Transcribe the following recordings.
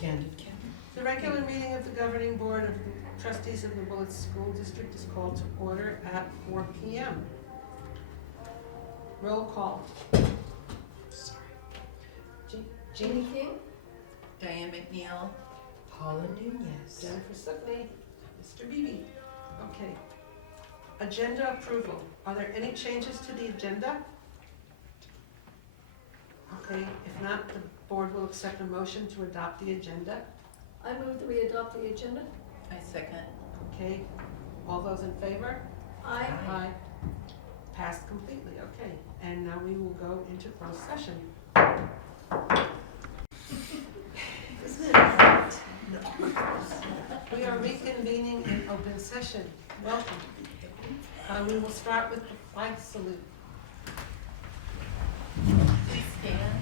Candid. The regular meeting of the governing board of the trustees of the Willits School District is called to order at 4 p.m. Roll call. Jeannie King? Diane McNeil. Paula Nunez. Jennifer Slipney. Mr. Beebe. Okay. Agenda approval. Are there any changes to the agenda? Okay, if not, the board will accept a motion to adopt the agenda. I move that we adopt the agenda. I second. Okay, all those in favor? Aye. Aye. Passed completely, okay. And now we will go into closed session. Isn't it hard? We are reconvening in open session. Welcome. We will start with the flag salute. Please stand.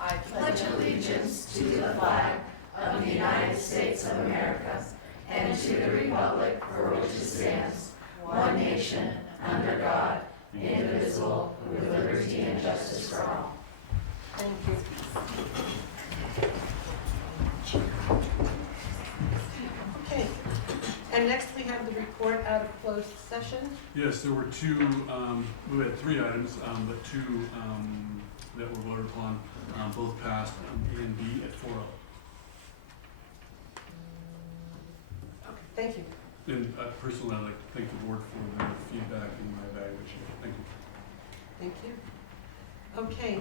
I pledge allegiance to the flag of the United States of America and to the republic for which it stands, one nation, under God, indivisible, with liberty and justice for all. Thank you. Okay, and next we have the report out of closed session. Yes, there were two, we had three items, but two that were voted upon, both passed, A and B at 4-0. Okay, thank you. And personally, I'd like to thank the board for their feedback in my evaluation. Thank you. Thank you. Okay,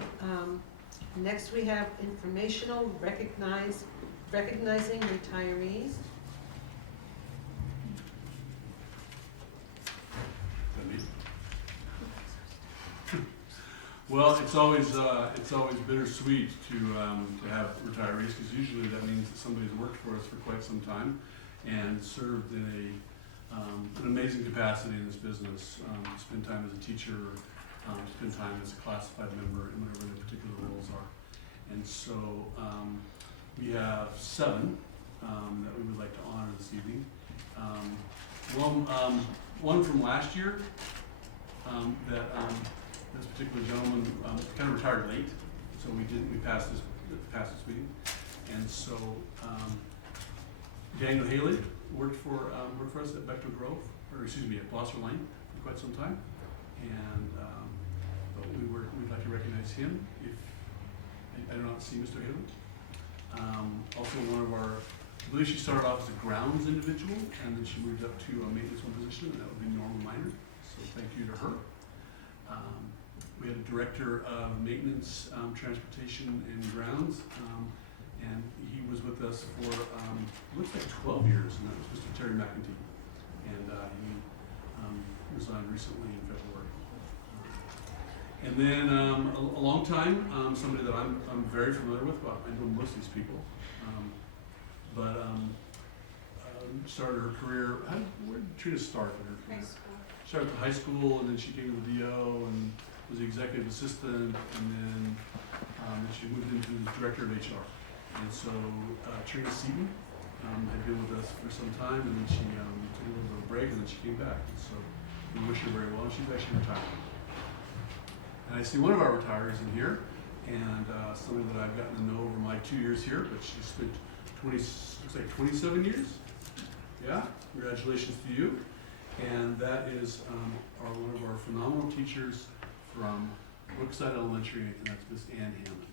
next we have informational recognizing retirees. Well, it's always bittersweet to have retirees, because usually that means that somebody's worked for us for quite some time and served in an amazing capacity in this business. Spend time as a teacher, spend time as a classified member, in whatever their particular roles are. And so we have 7 that we would like to honor this evening. One from last year this particular gentleman kind of retired late, so we passed this meeting. And so Daniel Haley worked for us at Beckman Grove, at Blosser Lane for quite some time, and but we'd like to recognize him. If I do not see Mr. Haley. Also, I believe she started off as a grounds individual, and then she moved up to a maintenance one position, and that would be Norma Minor. So thank you to her. We had a director of maintenance, transportation, and grounds, and he was with us for looks like 12 years, and that was Mr. Terry McEntee, and he resigned recently in February. And then a long time, somebody that I'm very familiar with. Well, I know most of these people, but started her career. Where did Trina start in her career? Started at the high school, and then she came to the DO and was the executive assistant, and then she moved into the director of HR. And so Trina Seaton had been with us for some time, and then she took a little bit of a break, and then she came back. And so we wish her very well. She's actually retired. And I see one of our retirees in here, and somebody that I've gotten to know over my 2 years here, but she spent 27 years. Yeah, congratulations to you. And that is one of our phenomenal teachers from Brookside Elementary, and that's Miss Ann Hammond.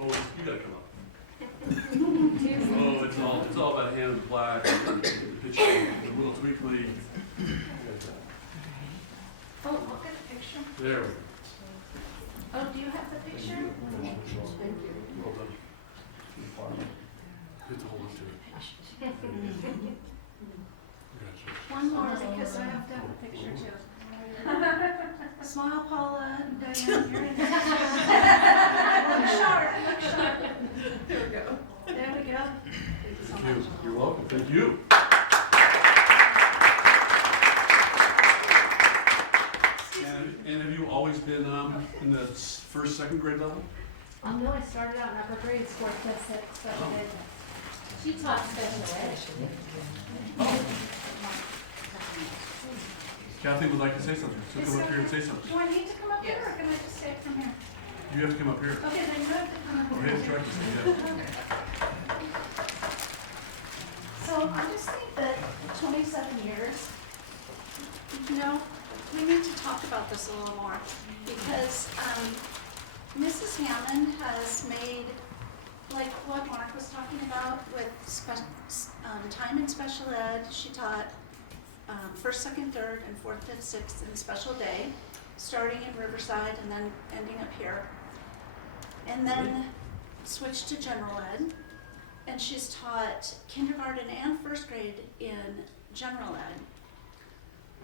Oh, you gotta come up. Oh, it's all about Hannah Black and the picture, the Willits Weekly. Oh, look at the picture. There we go. Oh, do you have the picture? Thank you. Well done. Good to hold us to it. Congratulations. One more, because I have to have a picture too. Smile, Paula, and Diane, you're in. Look sharp, look sharp. There we go. There we go. Thank you. You're welcome. Thank you. And have you always been in the first, second grade level? No, I started out in upper grades, 4th to 6th, so I did. She taught special ed. Kathleen would like to say something, so come up here and say something. Do I need to come up here, Yes. or can I just say it from here? You have to come up here. Okay, then you have to come up Oh, here. hey, try to say that. So I just think that 27 years, you know, we need to talk about this a little more because Mrs. Hammond has made, like what Mark was talking about with time in special ed. She taught first, second, third, and fourth, fifth, sixth in special day, starting in Riverside and then ending up here. And then switched to general ed. And she's taught kindergarten and first grade in general ed.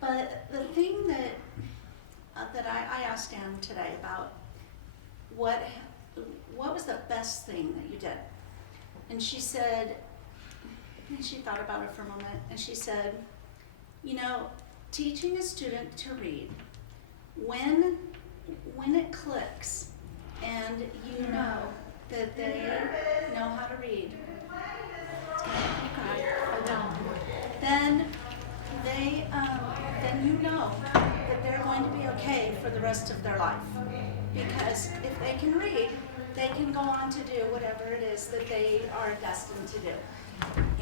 But the thing that I asked Anne today about what was the best thing that you did? And she said, and she thought about it for a moment, and she said, you know, teaching a student to read, when it clicks and you know that they know how to read, then you know that they're going to be okay for the rest of their life. Because if they can read, they can go on to do whatever it is that they are destined to do.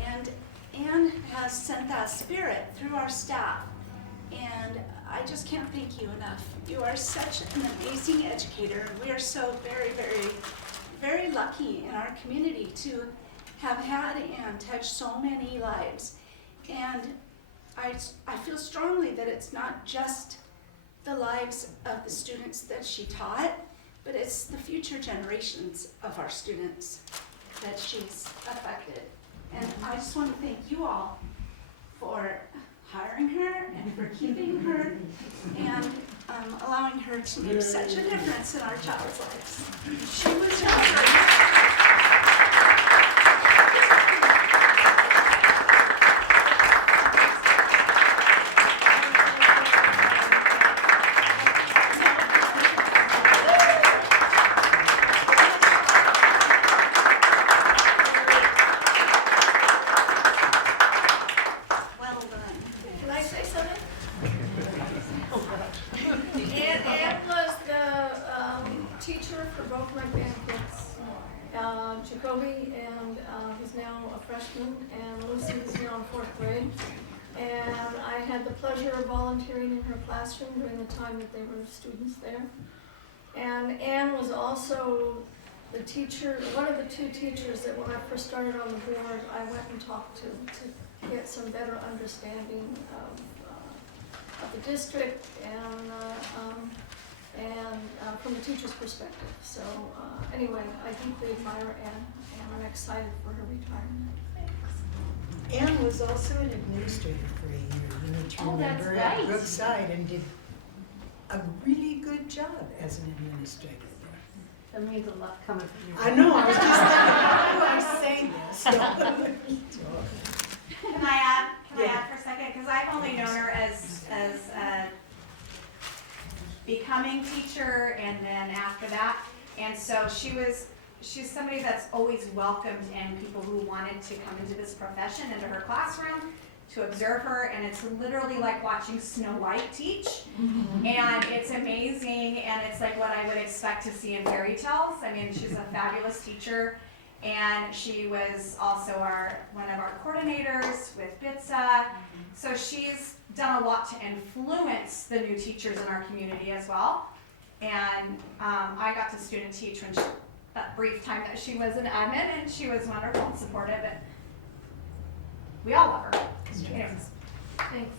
And Anne has sent that spirit through our staff. And I just can't thank you enough. You are such an amazing educator. We are so very, very, very lucky in our community to have had Anne touch so many lives. And I feel strongly that it's not just the lives of the students that she taught, but it's the future generations of our students that she's affected. And I just want to thank you all for hiring her and for keeping her and allowing her to make such a difference in our child's lives. She was well done. Can I say something? Anne was the teacher for both my grandkids. Jacoby and he's now a freshman, and Lucy is now in fourth grade. And I had the pleasure of volunteering in her classroom during the time that they were students there. And Anne was also the teacher, one of the two teachers that when I first started on the board, I went and talked to get some better understanding of the district and from the teacher's perspective. So anyway, I deeply admire Anne, and I'm excited for her retirement. Anne was also an administrator for a year, you need to Oh, that's remember, at right. Brookside, and did a really good job as an administrator there. That means a lot coming from you. I know, I was just thinking, how do I say this? Can I add Yeah. for a second? Because I've only known her as a becoming teacher and then after that. And so she's somebody that's always welcomed in people who wanted to come into this profession, into her classroom, to observe her. And it's literally like watching Snow White teach. And it's amazing, and it's like what I would expect to see in fairy tales. I mean, she's a fabulous teacher. And she was also one of our coordinators with BITSA. So she's done a lot to influence the new teachers in our community as well. And I got to student teach when that brief time that she was an admin, and she was wonderful and supportive. And we all love her. Anyways. Thanks.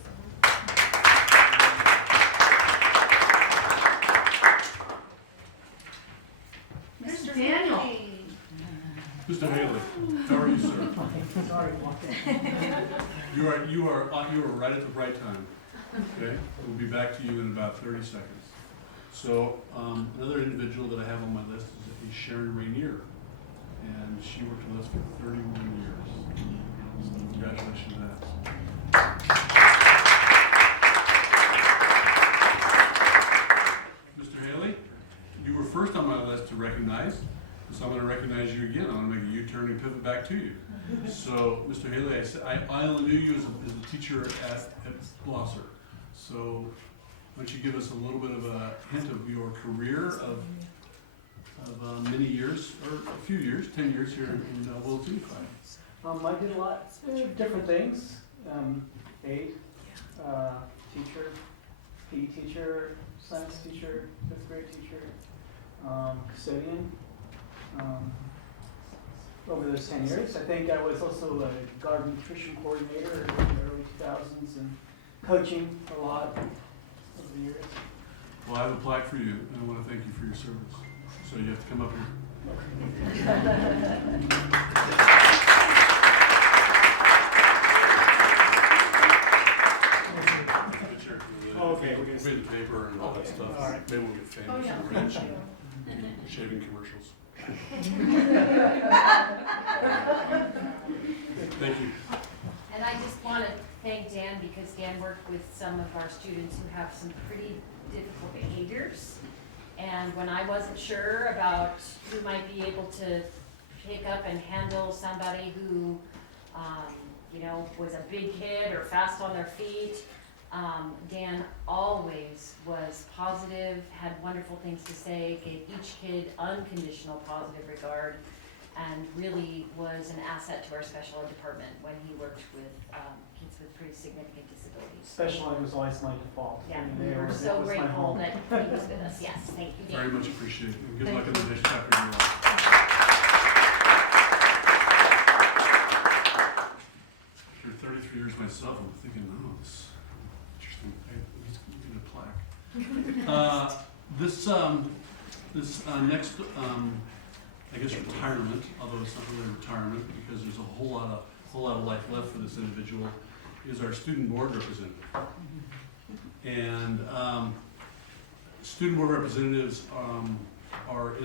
Mr. Daniel. Mr. Haley, how are you, sir? Sorry, You are right at the right time, okay? We'll be back to you in about 30 seconds. So, another individual that I have on my list is Sharon Rainier, and she worked with us for 31 years. So congratulations on that. Mr. Haley, you were first on my list to recognize, so I'm going to recognize you again. I'm going to make a U-turn and pivot back to you. So, Mr. Haley, I only knew you as a teacher at Blosser. So why don't you give us a little bit of a hint of your career of many years, or a few years, 10 years here in Willits Unified? I did a lot of different things. Aide, teacher, PE teacher, science teacher, 5th grade teacher, custodian. Over those 10 years, I think I was also a garden nutrition coordinator in the early 2000s and coaching a lot over the years. Well, I have a plaque for you, and I want to thank you for your service. So you have to come up here. Okay, we're gonna read the paper and all that Okay, stuff. all right. Maybe we'll get famous and rich and shaving commercials. Thank you. And I just want to thank Dan because Dan worked with some of our students who have some pretty difficult behaviors. And when I wasn't sure about who might be able to pick up and handle somebody who, was a big kid or fast on their feet, Dan always was positive, had wonderful things to say, gave each kid unconditional positive regard, and really was an asset to our special ed department when he worked with kids with pretty significant disabilities. Special ed was always my default. Yeah, I mean, we they were were- so it was my grateful home. that he was with us. Yes, thank you, Very Dan. much appreciated. And good Thank luck in you. the next chapter of your life. After 33 years myself, I'm thinking, oh, this is interesting. He's getting a plaque. This next, I guess retirement, although it's not really retirement because there's a whole lot of life left for this individual, is our student board representative. And student board representatives is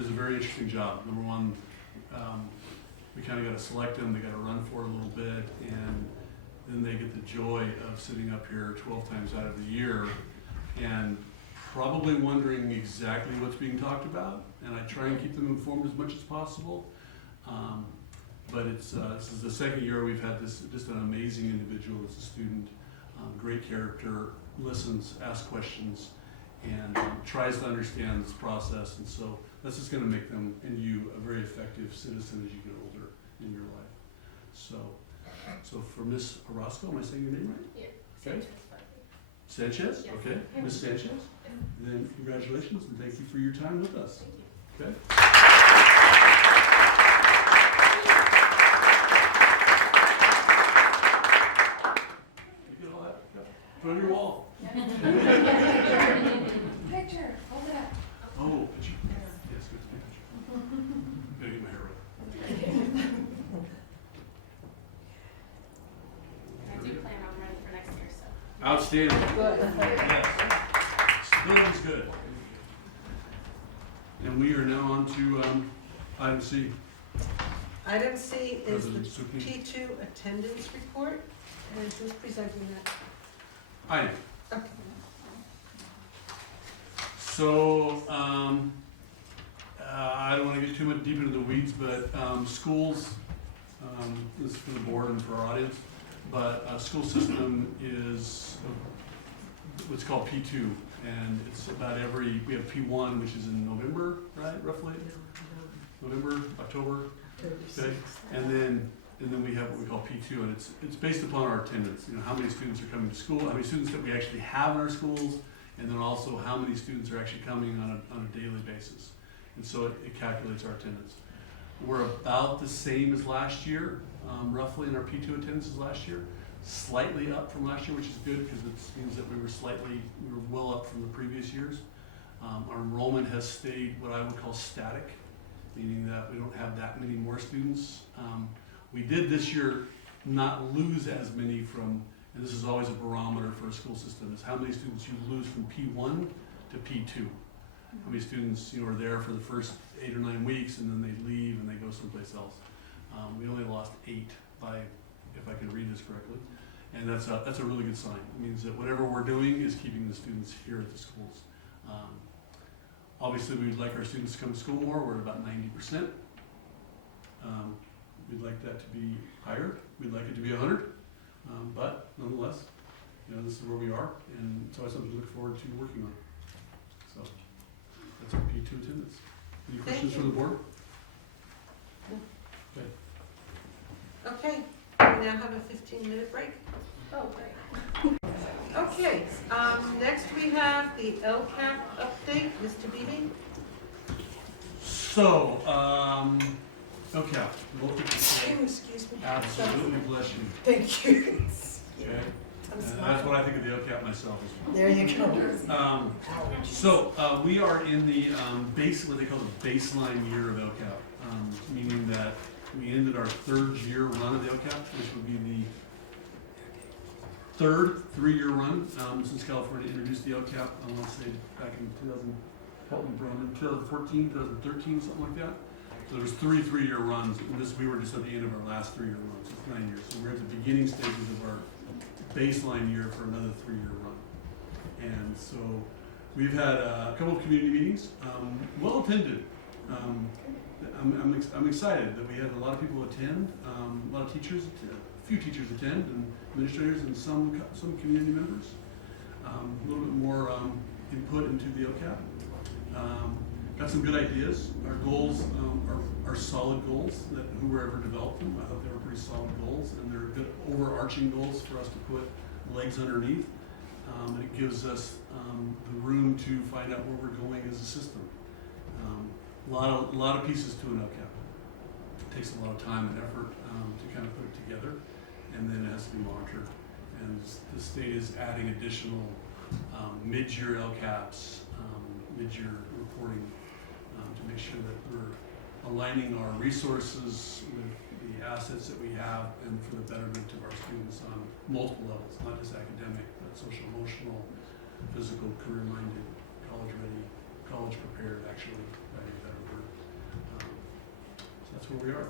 a very interesting job. Number one, we kind of got to select them, they got to run for it a little bit, and then they get the joy of sitting up here 12 times out of the year and probably wondering exactly what's being talked about. And I try and keep them informed as much as possible. But this is the second year we've had this, just an amazing individual as a student, great character, listens, asks questions, and tries to understand this process. And so that's just going to make them and you a very effective citizen as you get older in your life. So for Ms. Orozco, am I saying your name right? Yeah. Okay. Sanchez? Yes. Okay. Ms. Sanchez? Then congratulations and thank you for your time with us. Okay. You get all that? Yep. Put it on your wall. Picture, hold it up. Oh, picture. Yes, good to take a picture. Gotta get my hair up. I do plan on running for next year, so. Outstanding. Good. Yes. Still is good. And we are now on to item C. Item C is the President Suki. P2 attendance report, and who's presenting that? I am. Okay. So, I don't want to get too much deep into the weeds, but schools, this is for the board and for our audience, but school system is what's called P2, and it's about we have P1, which is in November, right, roughly? November, October, okay? And then we have what we call P2, and it's based upon our attendance, how many students are coming to school, how many students that we actually have in our schools, and then also how many students are actually coming on a daily basis. And so it calculates our attendance. We're about the same as last year, roughly in our P2 attendances last year, slightly up from last year, which is good because it means that we were well up from the previous years. Our enrollment has stayed what I would call static, meaning that we don't have that many more students. We did this year not lose as many from, and this is always a barometer for a school system, is how many students you lose from P1 to P2. How many students are there for the first 8 or 9 weeks and then they leave and they go someplace else. We only lost 8 by, if I can read this correctly, and that's a really good sign. It means that whatever we're doing is keeping the students here at the schools. Obviously, we'd like our students to come to school more. We're at about 90%. We'd like that to be higher. We'd like it to be 100, but nonetheless, this is where we are, and so it's something to look forward to working on. So, that's our P2 attendance. Any questions from the board? Okay, we now have a 15-minute break. Oh, great. Okay, next we have the LCAP update, Mr. Beebe. So, okay, local control. Excuse me. Absolutely, bless you. Thank you. Okay, I'm and sorry. that's what I think of the LCAP myself as There you go. well. So, we are in the what they call the baseline year of LCAP, meaning that we ended our third year run of the LCAP, which would be the third 3-year run since California introduced the LCAP. I want to say back in 2014, 2013, something like that. So there's 3-year runs, and we were just at the end of our last 3-year run, so it's 9 years. So we're at the beginning stages of our baseline year for another 3-year run. And so we've had a couple of community meetings, well attended. I'm excited that we had a lot of people attend, a lot of teachers, a few teachers attend, and administrators, and some community members. A little bit more input into the LCAP. Got some good ideas. Our goals are solid goals that whoever developed them, I thought they were pretty solid goals, and they're good overarching goals for us to put legs underneath. And it gives us the room to find out where we're going as a system. A lot of pieces to an LCAP. It takes a lot of time and effort to kind of put it together, and then it has to be monitored. And the state is adding additional mid-year LCAPs, mid-year reporting to make sure that we're aligning our resources with the assets that we have and for the betterment of our students on multiple levels, not just academic, but social, emotional, physical, career-minded, college-ready, college-prepared, actually, probably a better word. So that's where we are.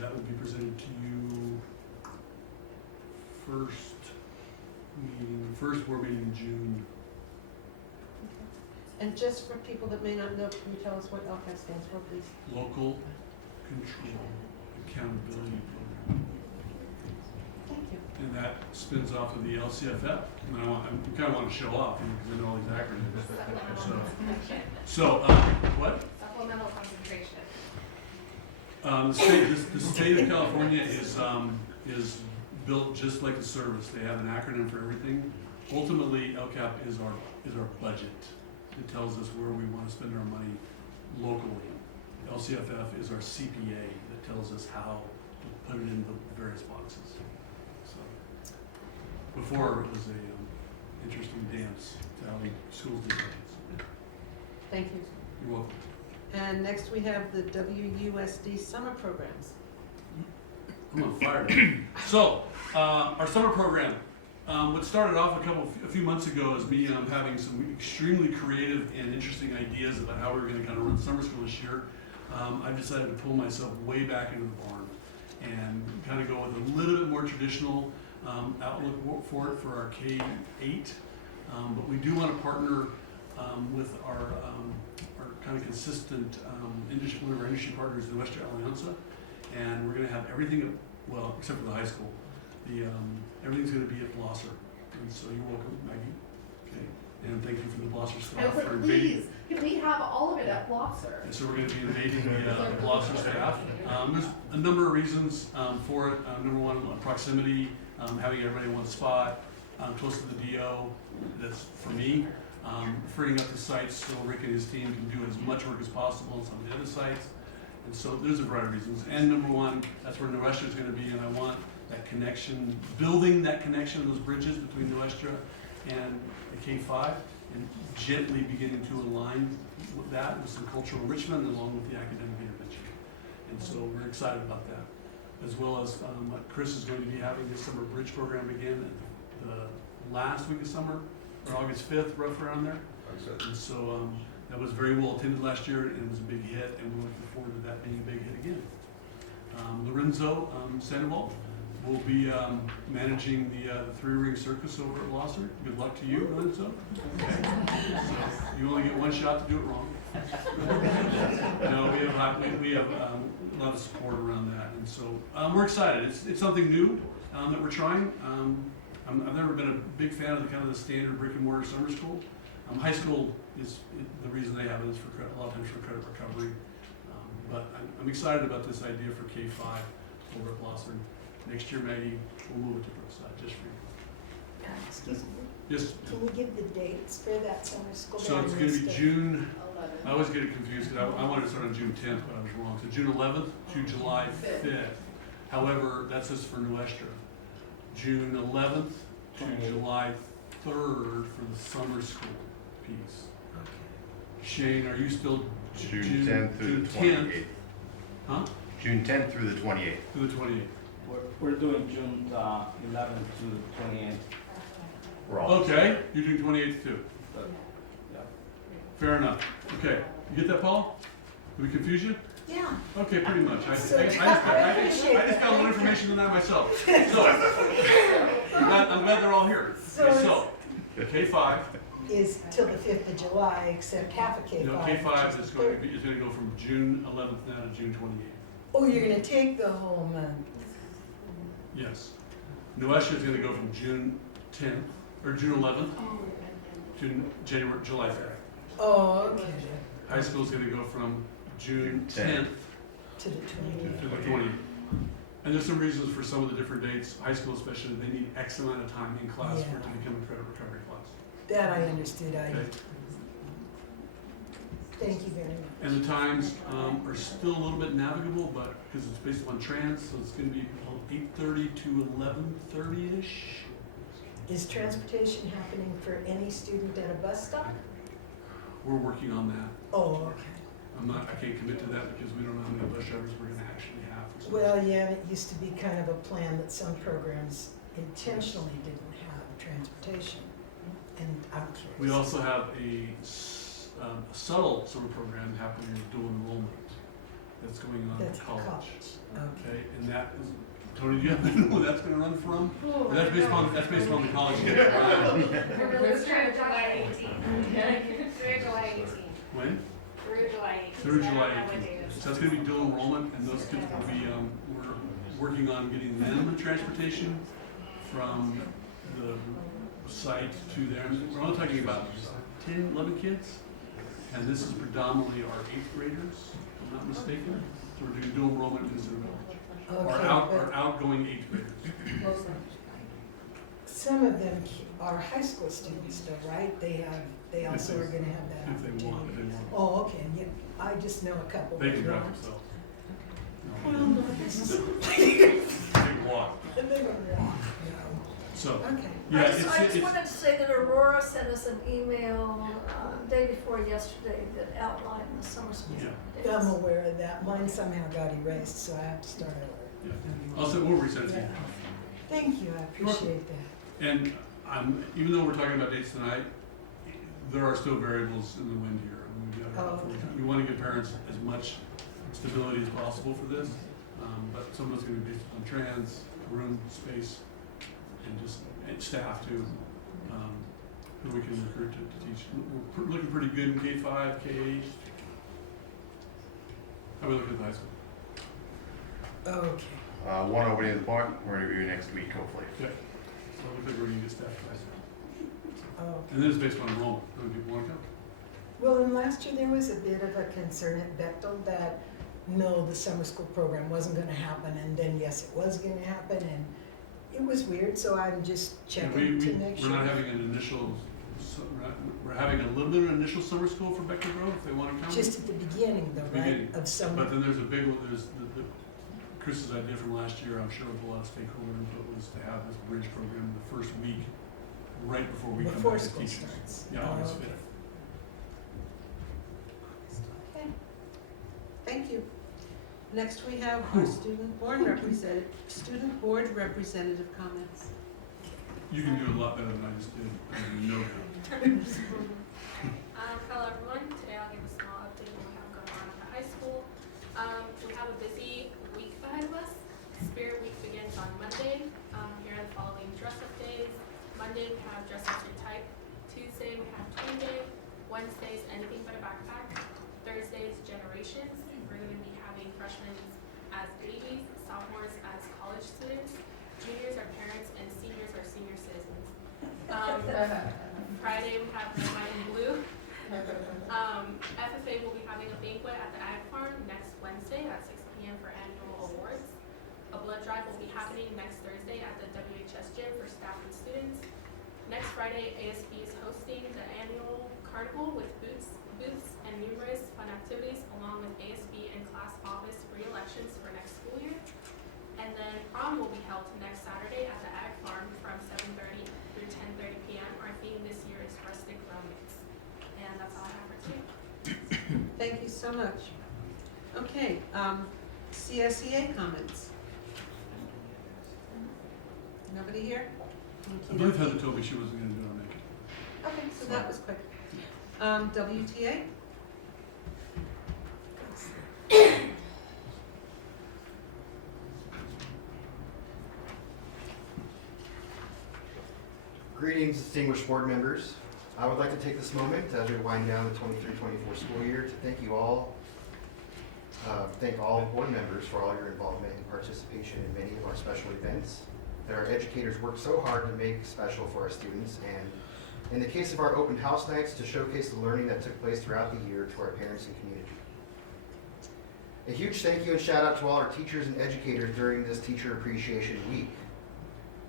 That will be presented to you first board meeting in June. And just for people that may not know, can you tell us what LCAP stands for, please? Local Control Accountability Program. Thank you. And that spins off of the LCFF. And I kind of want to show off because I know all these acronyms. So what? Supplemental concentration. The state of California is built just like the service. They have an acronym for everything. Ultimately, LCAP is our budget. It tells us where we want to spend our money locally. LCFF is our CPA that tells us how to put it in the various boxes. So before it was a interesting dance to how the schools did budgets. Thank you. You're welcome. And next we have the WUSD summer programs. I'm on fire. So, our summer program. What started off a few months ago is me having some extremely creative and interesting ideas about how we were going to kind of run summer school this year. I've decided to pull myself way back into the barn and kind of go with a little bit more traditional outlook for it for our K-8. But we do want to partner with our kind of consistent one of our industry partners, the Nuestra Alianza, and we're going to have everything, well, except for the high school. Everything's going to be at Blosser, and so you're welcome, Maggie. Okay, and thank you for the Blosser staff for invading. Can we have all of it at Blosser? And so we're going to be invading the Blosser staff. There's a number of reasons for it. Number one, proximity, having everybody in one spot, close to the DO. That's for me. Freeing up the sites so Rick and his team can do as much work as possible on some of the other sites. And so there's a variety of reasons. And number one, that's where Nuestra is going to be, and I want that connection, building that connection, those bridges between Nuestra and the K-5, and gently beginning to align with that with some cultural enrichment along with the academic intervention. And so we're excited about that. As well as Chris is going to be having his summer bridge program again at the last week of summer, or August 5th, rough around there. And so that was very well attended last year, and it was a big hit, and we're looking forward to that being a big hit again. Lorenzo Sandoval will be managing the three-ring circus over at Blosser. Good luck to you, Lorenzo. Okay. So you only get one shot to do it wrong. No, we have a lot of support around that, and so we're excited. It's something new that we're trying. I've never been a big fan of the kind of the standard brick and mortar summer school. High school is, the reason they have it is for credit, a lot of times for credit recovery. But I'm excited about this idea for K-5 over at Blossom. Next year, Maggie, we'll move it to Brookside, just for you. Excuse me, Yes, can you give the dates for that summer school? so it's gonna be June, I always get it confused, because I wanted to start on June 10th, but I was wrong. So June 11th to July 5th. However, that's just for New Estra. June 11th to July 3rd for the summer school piece. Shane, are you still June 10th through the 10th? 28th. Huh? June 10th through the 28th. To the 28th. We're doing June 11th to 28th. We're all. Okay, you're doing 28th too. Yeah. Fair enough. Okay, you get that, Paul? Did we confuse you? Yeah. Okay, pretty much. I So- just got more information than that myself. So, I'm glad they're all here. So Okay, so, K-5, Is till the 5th of July, except half of K-5. no, K-5 which is the going to third. be, is gonna go from June 11th now to June 28th. Oh, you're gonna take the whole month. Yes. New Estra is gonna go from June 10th, or June 11th to July 5th. Oh, okay. High school is gonna go from June 10th To the 28th. to the 20th. And there's some reasons for some of the different dates, high school especially, they need X amount of time in class for it to Yeah. become a credit recovery class. That I understood. Okay? Thank you very much. And the times are still a little bit navigable, but, because it's based on trans, so it's gonna be 8:30 to 11:30-ish. Is transportation happening for any student at a bus stop? We're working on that. Oh, okay. I can't commit to that because we don't know how many bus drivers we're gonna actually have. for some- Well, yeah, it used to be kind of a plan that some programs intentionally didn't have transportation. And I'm curious. We also have a subtle summer program happening with dual enrollment that's going on That's at the college. college. Okay. Okay, and that is, Tony, do you happen to know where that's gonna run from? Or that's based on the college year, right? Through July 18th. Through July 18th. When? Through July 18th. Through So I July don't know what 18th. date it is. So that's gonna be dual enrollment, and those kids will be, we're working on getting them transportation from the site to there. We're only talking about 10, 11 kids, and this is predominantly our 8th graders, if I'm not mistaken. So we're doing dual enrollment in Isabel. Okay, Our but outgoing 8th graders. some of them are high school students though, right? They also are gonna have that If they opportunity. want, if they want. Oh, okay, yeah, I just know a couple. They that can drive want. themselves. Well, No. no, this is, Big walk. and they don't walk, no. So, Okay. yeah, I just it's, wanted to say that Aurora sent us an email, day before yesterday that outlined the summer school Yeah. dates. I'm aware of that. Mine somehow got erased, so I have to start over. yeah. Also, we'll resend it to you. Yeah. Thank you, I appreciate that. And even though we're talking about dates tonight, there are still variables in the wind here. I mean, we want to give parents as much stability as possible for this, but some of it's going to be based on trans, room, space, and staff too, who we can recruit to teach. We're looking pretty good in K-5, K-8. How are we looking at the high school? Okay. One opening at the park, we're interviewing next week, hopefully. Okay. So it looks like we're going to get staff to high school. Okay. And then it's based on enrollment. How many people want to come? Well, and last year there was a bit of a concern at Bechtel that, no, the summer school program wasn't gonna happen, and then, yes, it was gonna happen, and it was weird, so I'm just Yeah, checking to make sure. We're not having an initial, we're having a little bit of an initial summer school for Becker Grove if they want to come. Just at the beginning though, right, Beginning. of summer. But then there's a big one, there's Chris's idea from last year, I'm sure with a lot of stakeholder input, was to have this bridge program the first week, right before we come Before back as school teachers. starts. Yeah, August Oh, okay. 5th. Okay. Thank you. Next, we have our student board representative comments. You can do a lot better than I just did. I have no comment. Hello everyone, today I'll give a small update on what we have going on at the high school. We have a busy week ahead of us. Spirit Week begins on Monday. Here are the following dress-up days. Monday we have dress up to type. Tuesday we have twin day. Wednesday is anything but a backpack. Thursday is generations. We're going to be having freshmen as babies, sophomores as college students, juniors are parents, and seniors are senior citizens. Friday, we have red, white, and blue. FFA will be having a banquet at the Ag Farm next Wednesday at 6 p.m. for annual awards. A blood drive will be happening next Thursday at the WHS gym for staff and students. Next Friday, ASB is hosting the annual carnival with booths and numerous fun activities, along with ASB and class office re-elections for next school year. And then prom will be held next Saturday at the Ag Farm from 7:30 through 10:30 p.m. Our theme this year is rustic romance. And that's all I have for today. Thank you so much. Okay, CSEA comments. Nobody here? I believe Heather told me she wasn't gonna do it, I'll make it. Okay, so that was quick. WTA? Greetings, distinguished board members. I would like to take this moment as we wind down the 23-24 school year to thank you all, thank all board members for all your involvement and participation in many of our special events that our educators work so hard to make special for our students, and in the case of our open house nights, to showcase the learning that took place throughout the year to our parents and community. A huge thank you and shout out to all our teachers and educators during this Teacher Appreciation Week.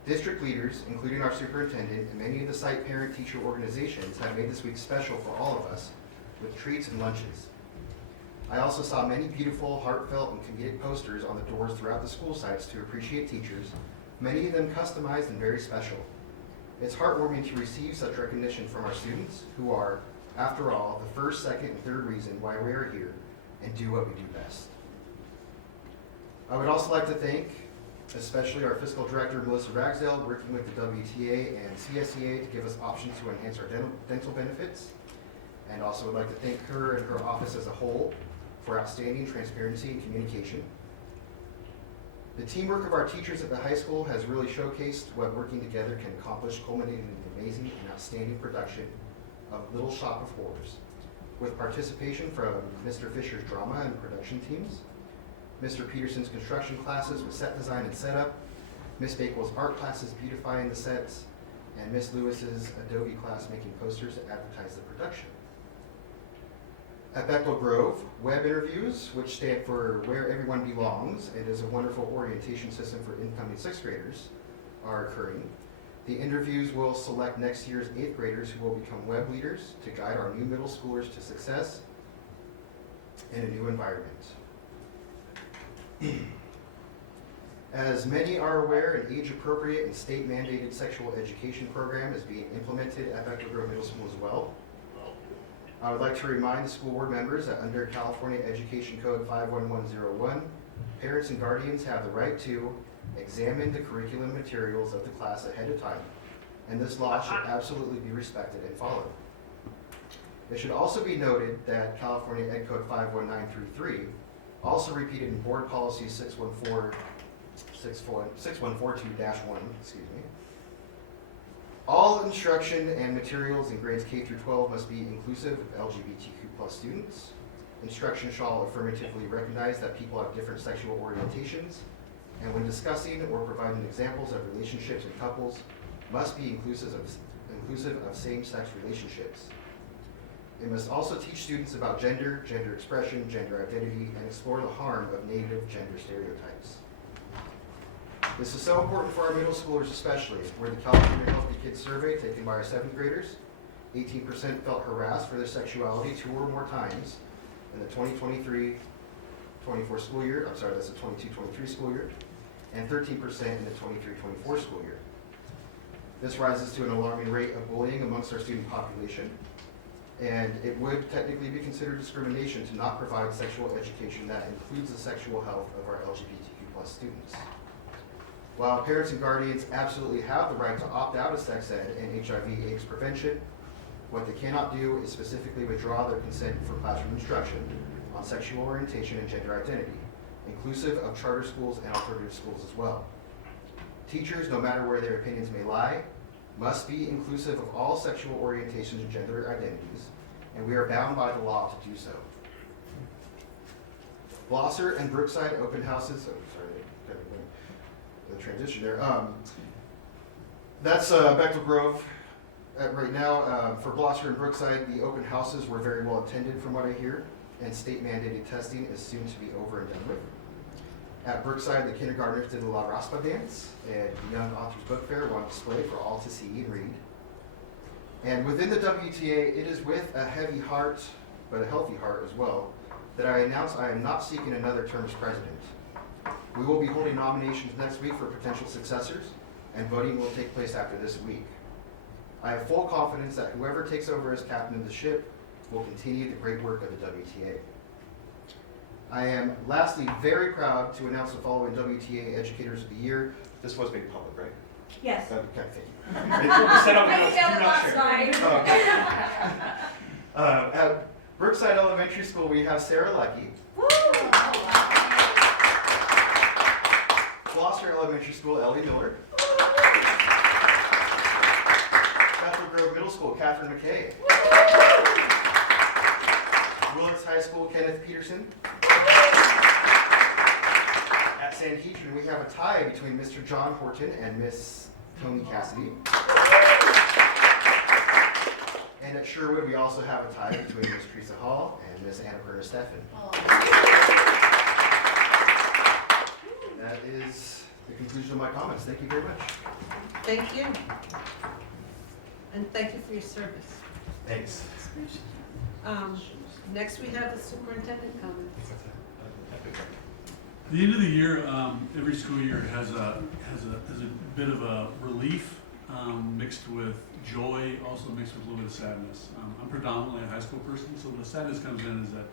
District leaders, including our superintendent, and many of the site parent-teacher organizations have made this week special for all of us with treats and lunches. I also saw many beautiful, heartfelt, and comedic posters on the doors throughout the school sites to appreciate teachers, many of them customized and very special. It's heartwarming to receive such recognition from our students, who are, after all, the first, second, and third reason why we are here and do what we do best. I would also like to thank especially our fiscal director, Melissa Ragsdale, working with the WTA and CSEA to give us options to enhance our dental benefits. And also would like to thank her and her office as a whole for outstanding transparency and communication. The teamwork of our teachers at the high school has really showcased what working together can accomplish, culminating in an amazing and outstanding production of Little Shop of Horrors, with participation from Mr. Fisher's drama and production teams, Mr. Peterson's construction classes with set design and setup, Miss Bakewell's art classes beautifying the sets, and Miss Lewis's Adobe class making posters to advertise the production. At Bechtel Grove, web interviews, which stand for Where Everyone Belongs, and is a wonderful orientation system for incoming 6th graders, are occurring. The interviews will select next year's 8th graders who will become web leaders to guide our new middle schoolers to success in a new environment. As many are aware, an age-appropriate and state-mandated sexual education program is being implemented at Bechtel Grove Middle School as well. I would like to remind the school board members that under California Education Code 51101, parents and guardians have the right to examine the curriculum materials of the class ahead of time, and this law should absolutely be respected and followed. It should also be noted that California Ed Code 51933, also repeated in Board Policy 6142-1, all instruction and materials in grades K through 12 must be inclusive of LGBTQ+ students. Instruction shall affirmatively recognize that people have different sexual orientations, and when discussing or providing examples of relationships and couples, must be inclusive of same-sex relationships. It must also teach students about gender, gender expression, gender identity, and explore the harm of negative gender stereotypes. This is so important for our middle schoolers especially, where the California Healthy Kids survey taken by our 7th graders, 18% felt harassed for their sexuality 2 or more times in the 2023-24 school year, that's the 22-23 school year, and 13% in the 23-24 school year. This rises to an alarming rate of bullying amongst our student population, and it would technically be considered discrimination to not provide sexual education that includes the sexual health of our LGBTQ+ students. While parents and guardians absolutely have the right to opt out of sex ed and HIV/AIDS prevention, what they cannot do is specifically withdraw their consent for classroom instruction on sexual orientation and gender identity, inclusive of charter schools and alternative schools as well. Teachers, no matter where their opinions may lie, must be inclusive of all sexual orientations and gender identities, and we are bound by the law to do so. Blosser and Brookside open houses, the transition there. That's Bechtel Grove. Right now, for Gloucester and Brookside, the open houses were very well attended from what I hear, and state mandated testing is soon to be over and done with. At Brookside, the kindergartners did a La Raspa dance, and the Young Authors Book Fair on display for all to see and read. And within the WTA, it is with a heavy heart, but a healthy heart as well, that I announce I am not seeking another term as president. We will be holding nominations next week for potential successors, and voting will take place after this week. I have full confidence that whoever takes over as captain of the ship will continue the great work of the WTA. I am lastly very proud to announce the following WTA Educators of the Year. This was made public, right? Yes. Okay, thank you. It said on the notes, do not share. Okay. At Brookside Elementary School, we have Sarah Lucky. Gloucester Elementary School, Ellie Miller. Bethel Grove Middle School, Catherine McKay. Willits High School, Kenneth Peterson. At Sanhedrin, we have a tie between Mr. John Horton and Miss Tony Cassidy. And at Sherwood, we also have a tie between Miss Teresa Hall and Miss Annapurna Steffen. That is the conclusion of my comments. Thank you very much. Thank you. And thank you for your service. Thanks. Next we have the superintendent comments. The end of the year, every school year has a bit of a relief mixed with joy, also mixed with a little bit of sadness. I'm predominantly a high school person, so the sadness comes in is that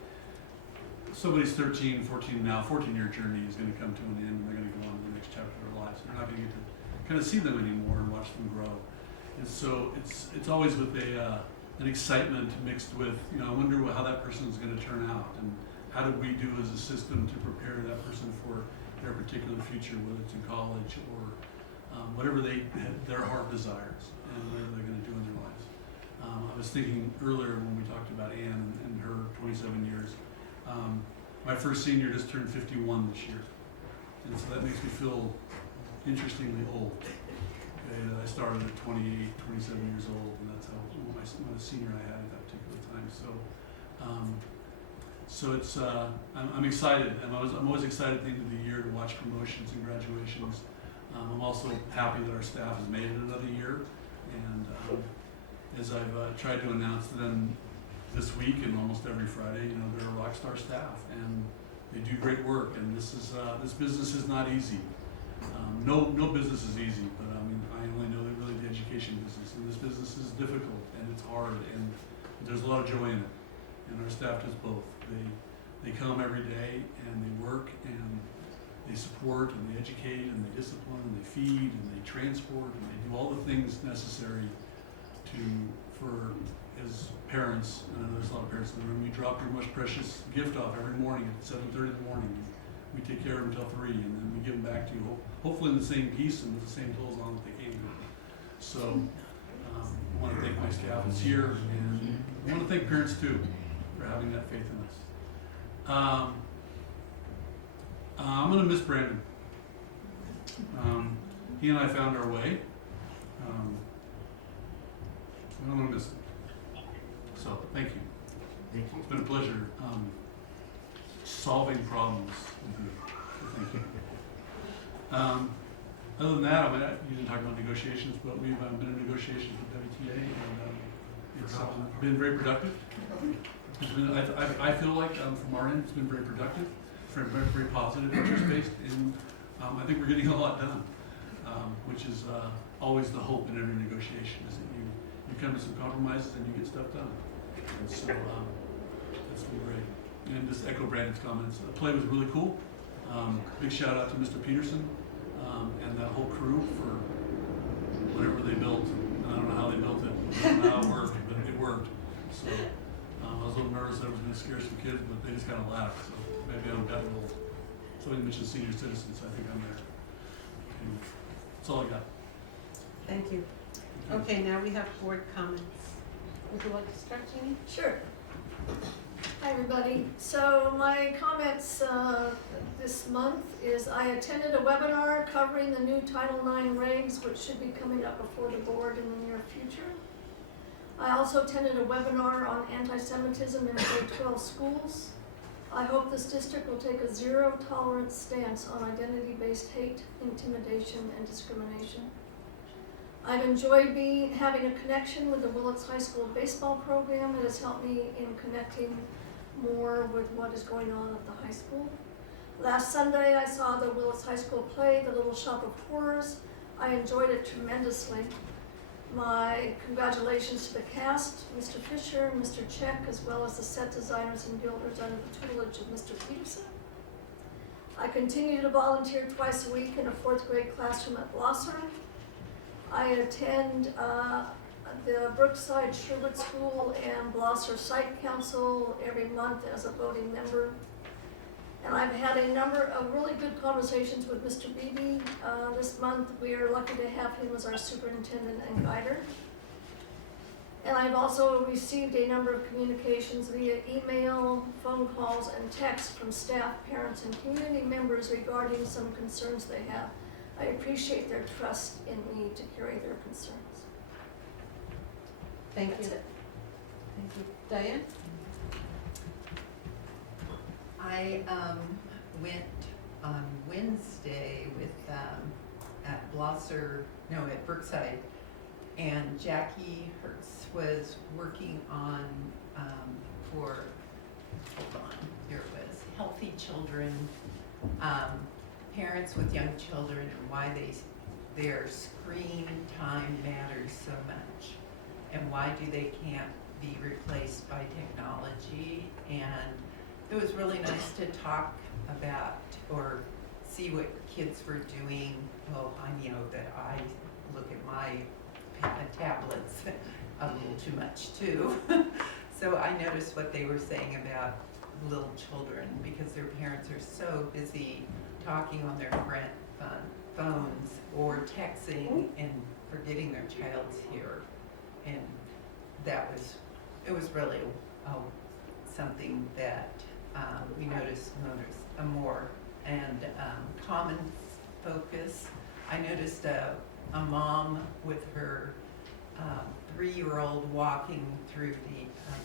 somebody's 13, 14-year journey is going to come to an end, and they're going to go on to the next chapter of their lives. They're not going to get to kind of see them anymore and watch them grow. And so it's always with an excitement mixed with, I wonder how that person is going to turn out, and how do we do as a system to prepare that person for their particular future, whether it's in college or whatever their heart desires and whatever they're going to do in their lives. I was thinking earlier when we talked about Anne and her 27 years. My first senior just turned 51 this year, and so that makes me feel interestingly old. Okay, I started at 28, 27 years old, and that's what a senior I had at that particular time. So it's I'm excited, and I'm always excited at the end of the year to watch promotions and graduations. I'm also happy that our staff has made it another year, and as I've tried to announce to them this week and almost every Friday, they're a rock star staff, and they do great work. And this business is not easy. No business is easy, but I only know that really the education business, and this business is difficult and it's hard, and there's a lot of joy in it. And our staff does both. They come every day and they work and they support and they educate and they discipline and they feed and they transport and they do all the things necessary for as parents. And I know there's a lot of parents in the room. You drop your most precious gift off every morning at 7:30 in the morning. We take care of them until 3, and then we give them back to you, hopefully in the same piece and with the same tools on that they came to. So I want to thank my staff that's here, and I want to thank parents too for having that faith in us. I'm going to miss Brandon. He and I found our way. I'm going to miss him. So thank you. Thank you. It's been a pleasure solving problems with you. So thank you. Other than that, you didn't talk about negotiations, but we've been in negotiations with WTA, and it's been very productive. It's been, I feel like from our end, it's been very productive, very, very positive, interest-based, and I think we're getting a lot done, which is always the hope in every negotiation, is that you come to some compromises and you get stuff done. And so that's been great. And just echo Brandon's comments. The play was really cool. Big shout out to Mr. Peterson and that whole crew for whatever they built. I don't know how they built it. I don't know how it worked, but it worked. So I was a little nervous that I was going to scare some kids, but they just kind of laughed. So maybe I'm got a little. Somebody mentioned senior citizens. I think I'm there. And that's all I got. Thank you. Okay, now we have board comments. Would you like to start, Jeannie? Sure. Hi, everybody. So my comments this month is I attended a webinar covering the new Title IX regs, which should be coming up before the board in the near future. I also attended a webinar on anti-Semitism in K-12 schools. I hope this district will take a zero tolerance stance on identity-based hate, intimidation, and discrimination. I've enjoyed having a connection with the Willits High School baseball program. It has helped me in connecting more with what is going on at the high school. Last Sunday, I saw the Willits High School play, The Little Shop of Horrors. I enjoyed it tremendously. My congratulations to the cast, Mr. Fisher, Mr. Check, as well as the set designers and builders under the tutelage of Mr. Peterson. I continue to volunteer twice a week in a 4th grade classroom at Blosser. I attend the Brookside Sherwood School and Blosser Site Council every month as a voting member. And I've had a number of really good conversations with Mr. Beebe. This month we are lucky to have him as our superintendent and guider. And I've also received a number of communications via email, phone calls, and text from staff, parents, and community members regarding some concerns they have. I appreciate their trust in me to carry their concerns. Thank you. That's it. Thank you. Diane? I went on Wednesday with at Brookside, and Jackie Hertz was working on hold on, here it was, healthy children, parents with young children, and why their screen time matters so much, and why they can't be replaced by technology. And it was really nice to talk about or see what kids were doing. Well, I know that I look at my tablets a little too much too. So I noticed what they were saying about little children, because their parents are so busy talking on their phones or texting and forgetting their child's here. And it was really something that we noticed more. And common focus, I noticed a mom with her 3-year-old walking through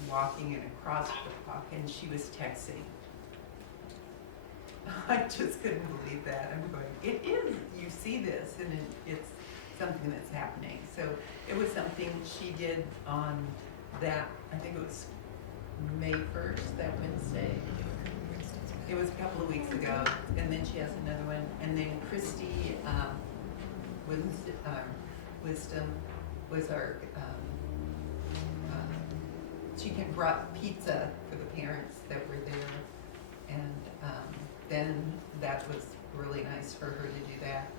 walking in a crosswalk, and she was texting. I just couldn't believe that. I'm going, it is, you see this, and it's something that's happening. So it was something she did on that, I think it was May 1st, that Wednesday. It was a couple of weeks ago, and then she has another one. And then Christy Wisdom was our, she brought pizza for the parents that were there. And then that was really nice for her to do that.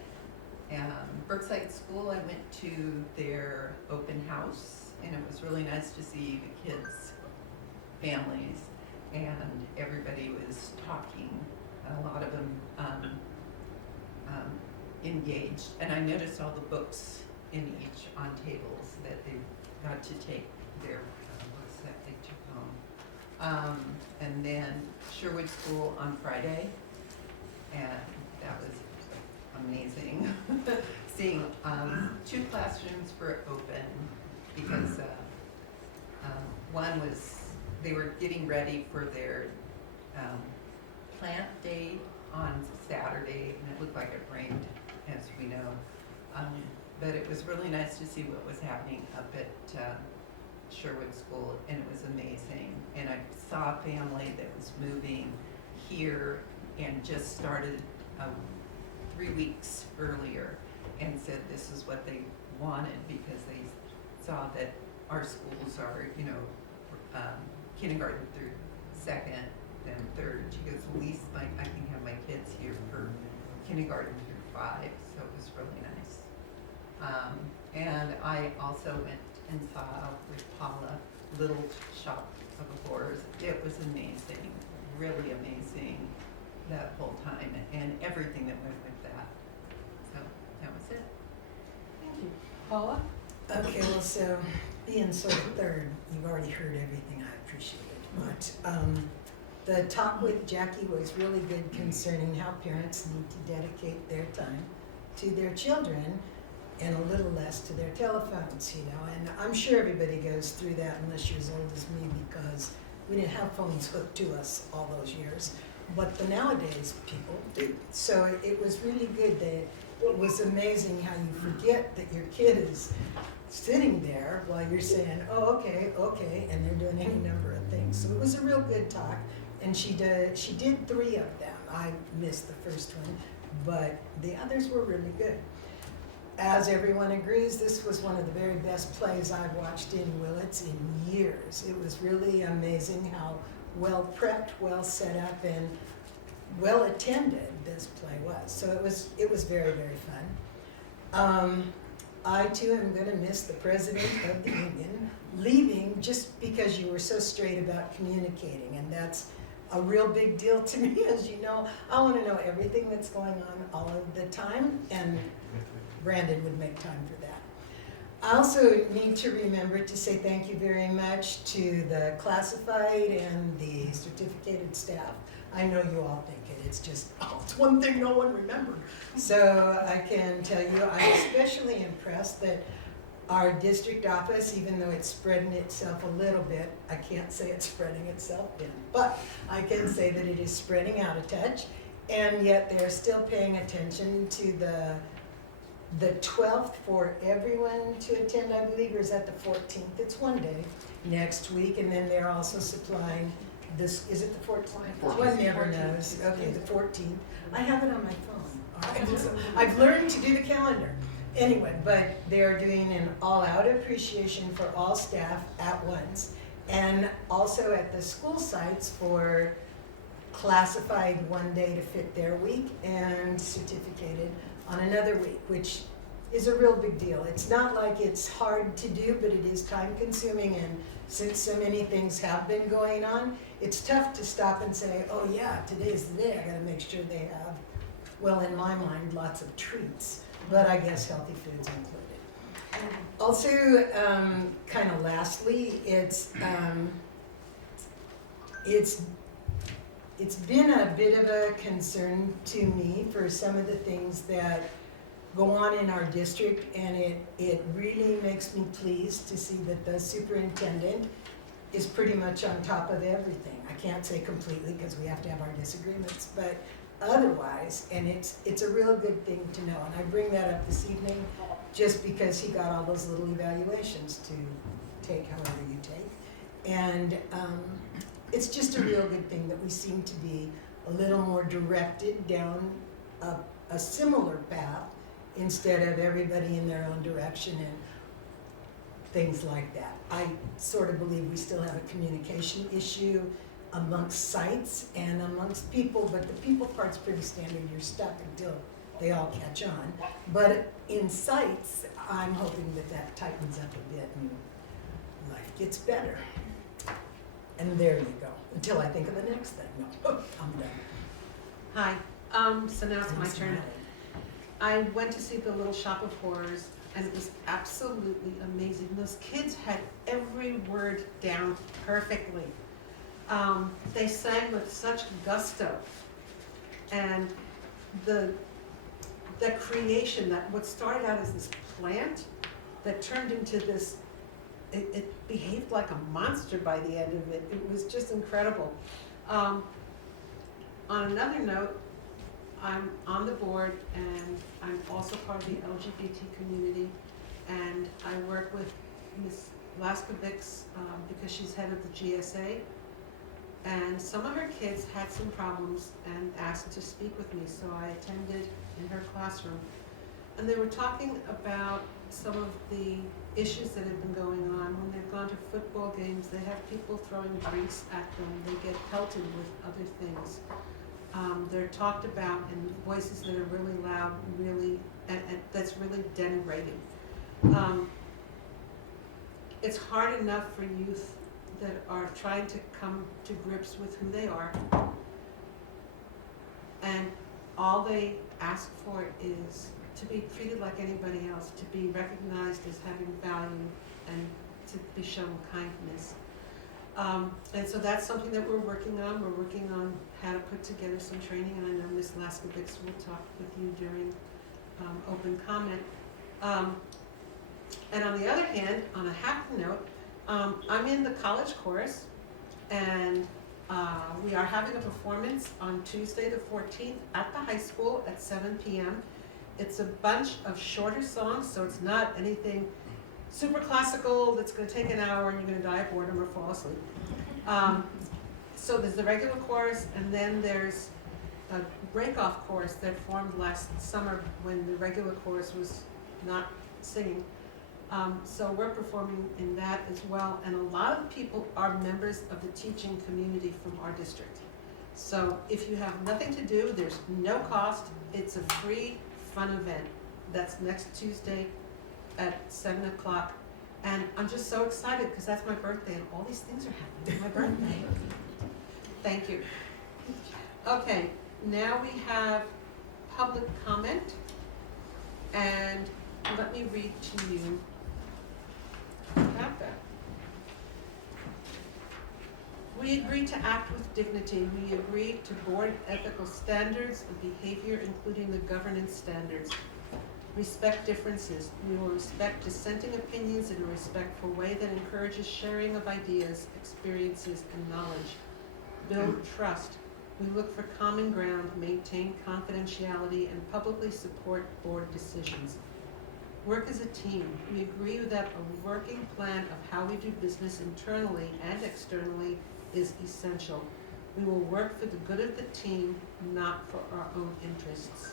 Brookside School, I went to their open house, and it was really nice to see the kids' families, and everybody was talking, a lot of them engaged. And I noticed all the books in each on tables that they got to take their books that they took home. And then Sherwood School on Friday, and that was amazing. Seeing 2 classrooms were open because one was, they were getting ready for their plant day on Saturday, and it looked like it rained, as we know. But it was really nice to see what was happening up at Sherwood School, and it was amazing. And I saw a family that was moving here and just started 3 weeks earlier, and said this is what they wanted because they saw that our schools are, kindergarten through 2nd, then 3rd. She goes, at least I can have my kids here for kindergarten through 5, so it was really nice. And I also went and saw with Paula Little Shop of Horrors. It was amazing, really amazing that whole time, and everything that went with that. So that was it. Thank you. Paula? Okay, well, so being sort of third, you've already heard everything, I appreciate it. But the talk with Jackie was really good concerning how parents need to dedicate their time to their children and a little less to their telephones, you know. And I'm sure everybody goes through that unless you're as old as me, because we didn't have phones hooked to us all those years. But the nowadays people do. So it was really good that it was amazing how you forget that your kid is sitting there while you're saying, oh, okay, okay, and they're doing any number of things. So it was a real good talk, and she did 3 of them. I missed the first one, but the others were really good. As everyone agrees, this was one of the very best plays I've watched in Willits in years. It was really amazing how well prepped, well set up, and well attended this play was. So it was very, very fun. I too am going to miss the president of the union leaving just because you were so straight about communicating, and that's a real big deal to me. As you know, I want to know everything that's going on all of the time, and Brandon would make time for that. I also need to remember to say thank you very much to the classified and the certificated staff. I know you all think it. It's just, it's one thing no one remembered. So I can tell you, I'm especially impressed that our district office, even though it's spreading itself a little bit, I can't say it's spreading itself thin, but I can say that it is spreading out of touch, and yet they're still paying attention to the 12th for everyone to attend, I believe, or is that the 14th? It's one day next week, and then they're also supplying this, is it the 14th? One never knows. Okay, the 14th. I have it on my phone. All right. So I've learned to do the calendar. Anyway, but they're doing an all-out appreciation for all staff at once, and also at the school sites for classified one day to fit their week and certificated on another week, which is a real big deal. It's not like it's hard to do, but it is time consuming, and since so many things have been going on, it's tough to stop and say, oh yeah, today's the day, I gotta make sure they have, well, in my mind, lots of treats, but I guess healthy foods included. Also, kind of lastly, it's been a bit of a concern to me for some of the things that go on in our district, and it really makes me pleased to see that the superintendent is pretty much on top of everything. I can't say completely because we have to have our disagreements, but otherwise, and it's a real good thing to know. And I bring that up this evening just because he got all those little evaluations to take however you take. And it's just a real good thing that we seem to be a little more directed down a similar path instead of everybody in their own direction and things like that. I sort of believe we still have a communication issue amongst sites and amongst people, but the people part's pretty standard. You're stuck until they all catch on. But in sites, I'm hoping that that tightens up a bit and life gets better. And there you go, until I think of the next thing. No, I'm done. Hi, so now it's my turn. I went to see the Little Shop of Horrors, and it was absolutely amazing. Those kids had every word down perfectly. They sang with such gusto, and the creation, that what started out as this plant that turned into this, it behaved like a monster by the end of it. It was just incredible. On another note, I'm on the board, and I'm also part of the LGBT community, and I work with Ms. Laskovics because she's head of the GSA, and some of her kids had some problems and asked to speak with me, so I attended in her classroom. And they were talking about some of the issues that have been going on. When they've gone to football games, they have people throwing drinks at them, they get pelted with other things. They're talked about in voices that are really loud, really, and that's really denigrating. It's hard enough for youth that are trying to come to grips with who they are, and all they ask for is to be treated like anybody else, to be recognized as having value, and to be shown kindness. And so that's something that we're working on. We're working on how to put together some training, and I know Ms. Laskowitz will talk with you during open comment. And on the other hand, on a happy note, I'm in the college chorus, and we are having a performance on Tuesday the 14th at the high school at 7 p.m. It's a bunch of shorter songs, so it's not anything super classical that's going to take an hour and you're going to die of boredom or fall asleep. So there's the regular chorus, and then there's a break-off chorus that formed last summer when the regular chorus was not singing. So we're performing in that as well, and a lot of people are members of the teaching community from our district. So if you have nothing to do, there's no cost. It's a free, fun event. That's next Tuesday at 7 o'clock. And I'm just so excited because that's my birthday and all these things are happening on my birthday. Thank you. Okay, now we have public comment. And let me read to you about that. We agree to act with dignity. We agree to board ethical standards of behavior, including the governance standards. Respect differences. We will respect dissenting opinions in a respectful way that encourages sharing of ideas, experiences, and knowledge. Build trust. We look for common ground, maintain confidentiality, and publicly support board decisions. Work as a team. We agree that a working plan of how we do business internally and externally is essential. We will work for the good of the team, not for our own interests.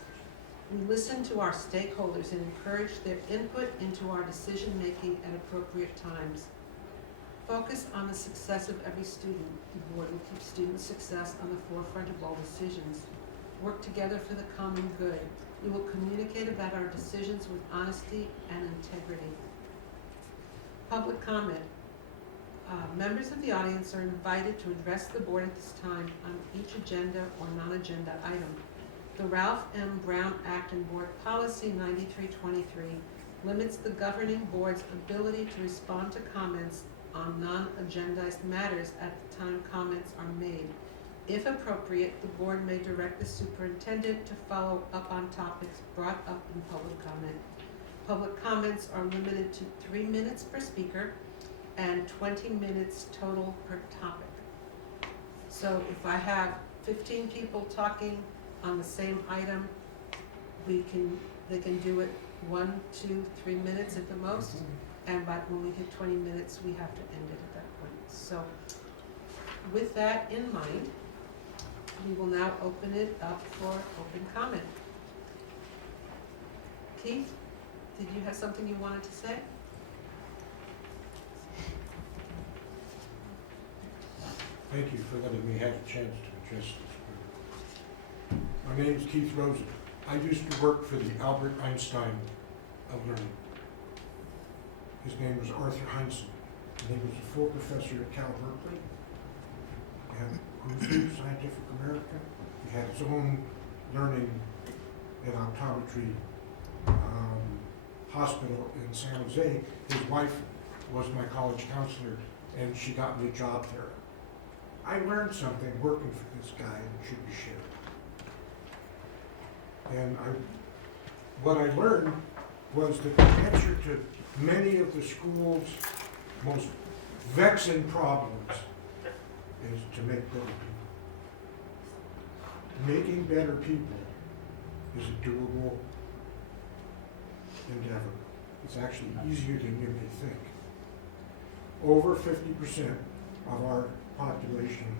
We listen to our stakeholders and encourage their input into our decision-making at appropriate times. Focus on the success of every student. The board will keep student success on the forefront of all decisions. Work together for the common good. We will communicate about our decisions with honesty and integrity. Public comment. Members of the audience are invited to address the board at this time on each agenda or non-agenda item. The Ralph M. Brown Act and Board Policy 9323 limits the governing board's ability to respond to comments on non-agendized matters at the time comments are made. If appropriate, the board may direct the superintendent to follow up on topics brought up in public comment. Public comments are limited to 3 minutes per speaker and 20 minutes total per topic. So if I have 15 people talking on the same item, they can do it 1, 2, 3 minutes at the most, and when we hit 20 minutes, we have to end it at that point. So with that in mind, we will now open it up for open comment. Keith, did you have something you wanted to say? Thank you for letting me have a chance to address this group. My name is Keith Rosen. I used to work for the Albert Einstein of Learning. His name was Arthur Heinsohn, and he was a full professor at Cal Berkeley and who knew Scientific America. He had his own learning and optometry hospital in San Jose. His wife was my college counselor, and she got me a job there. I learned something working for this guy that should be shared. And what I learned was that the answer to many of the school's most vexing problems is to make better people. Making better people is a doable endeavor. It's actually easier than you may think. Over 50% of our population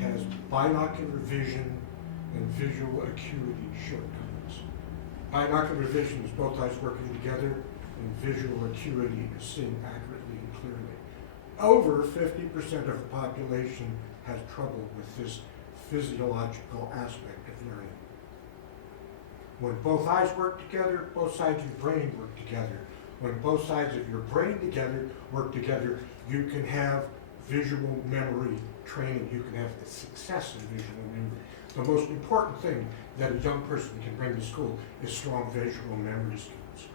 has binocular vision and visual acuity shortcomings. Binocular vision is both eyes working together, and visual acuity is seeing accurately and clearly. Over 50% of the population has trouble with this physiological aspect of learning. When both eyes work together, both sides of your brain work together. When both sides of your brain work together, you can have visual memory training. You can have the success in visual memory. the most important thing that a young person can bring to school is strong visual memory skills.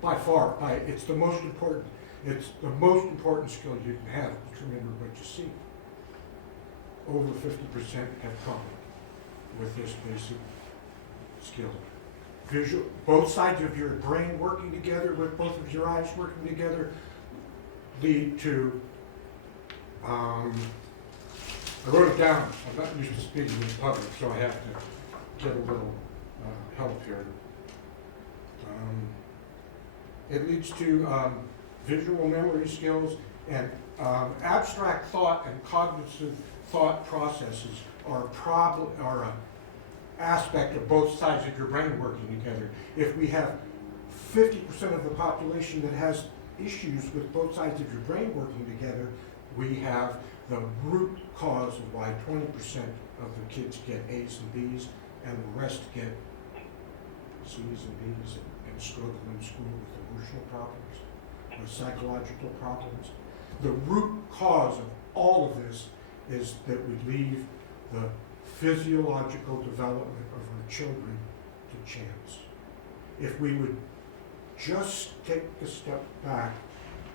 By far, it's the most important. It's the most important skill you can have, is to remember what you see. Over 50% have trouble with this basic skill. Visual, both sides of your brain working together, with both of your eyes working together, lead to, I wrote it down. I'm not used to speaking in public, so I have to get a little help here. It leads to visual memory skills, and abstract thought and cognitive thought processes are an aspect of both sides of your brain working together. If we have 50% of the population that has issues with both sides of your brain working together, we have the root cause of why 20% of the kids get A's and B's and the rest get C's and B's and struggle in school with emotional problems, with psychological problems. The root cause of all of this is that we leave the physiological development of our children to chance. If we would just take a step back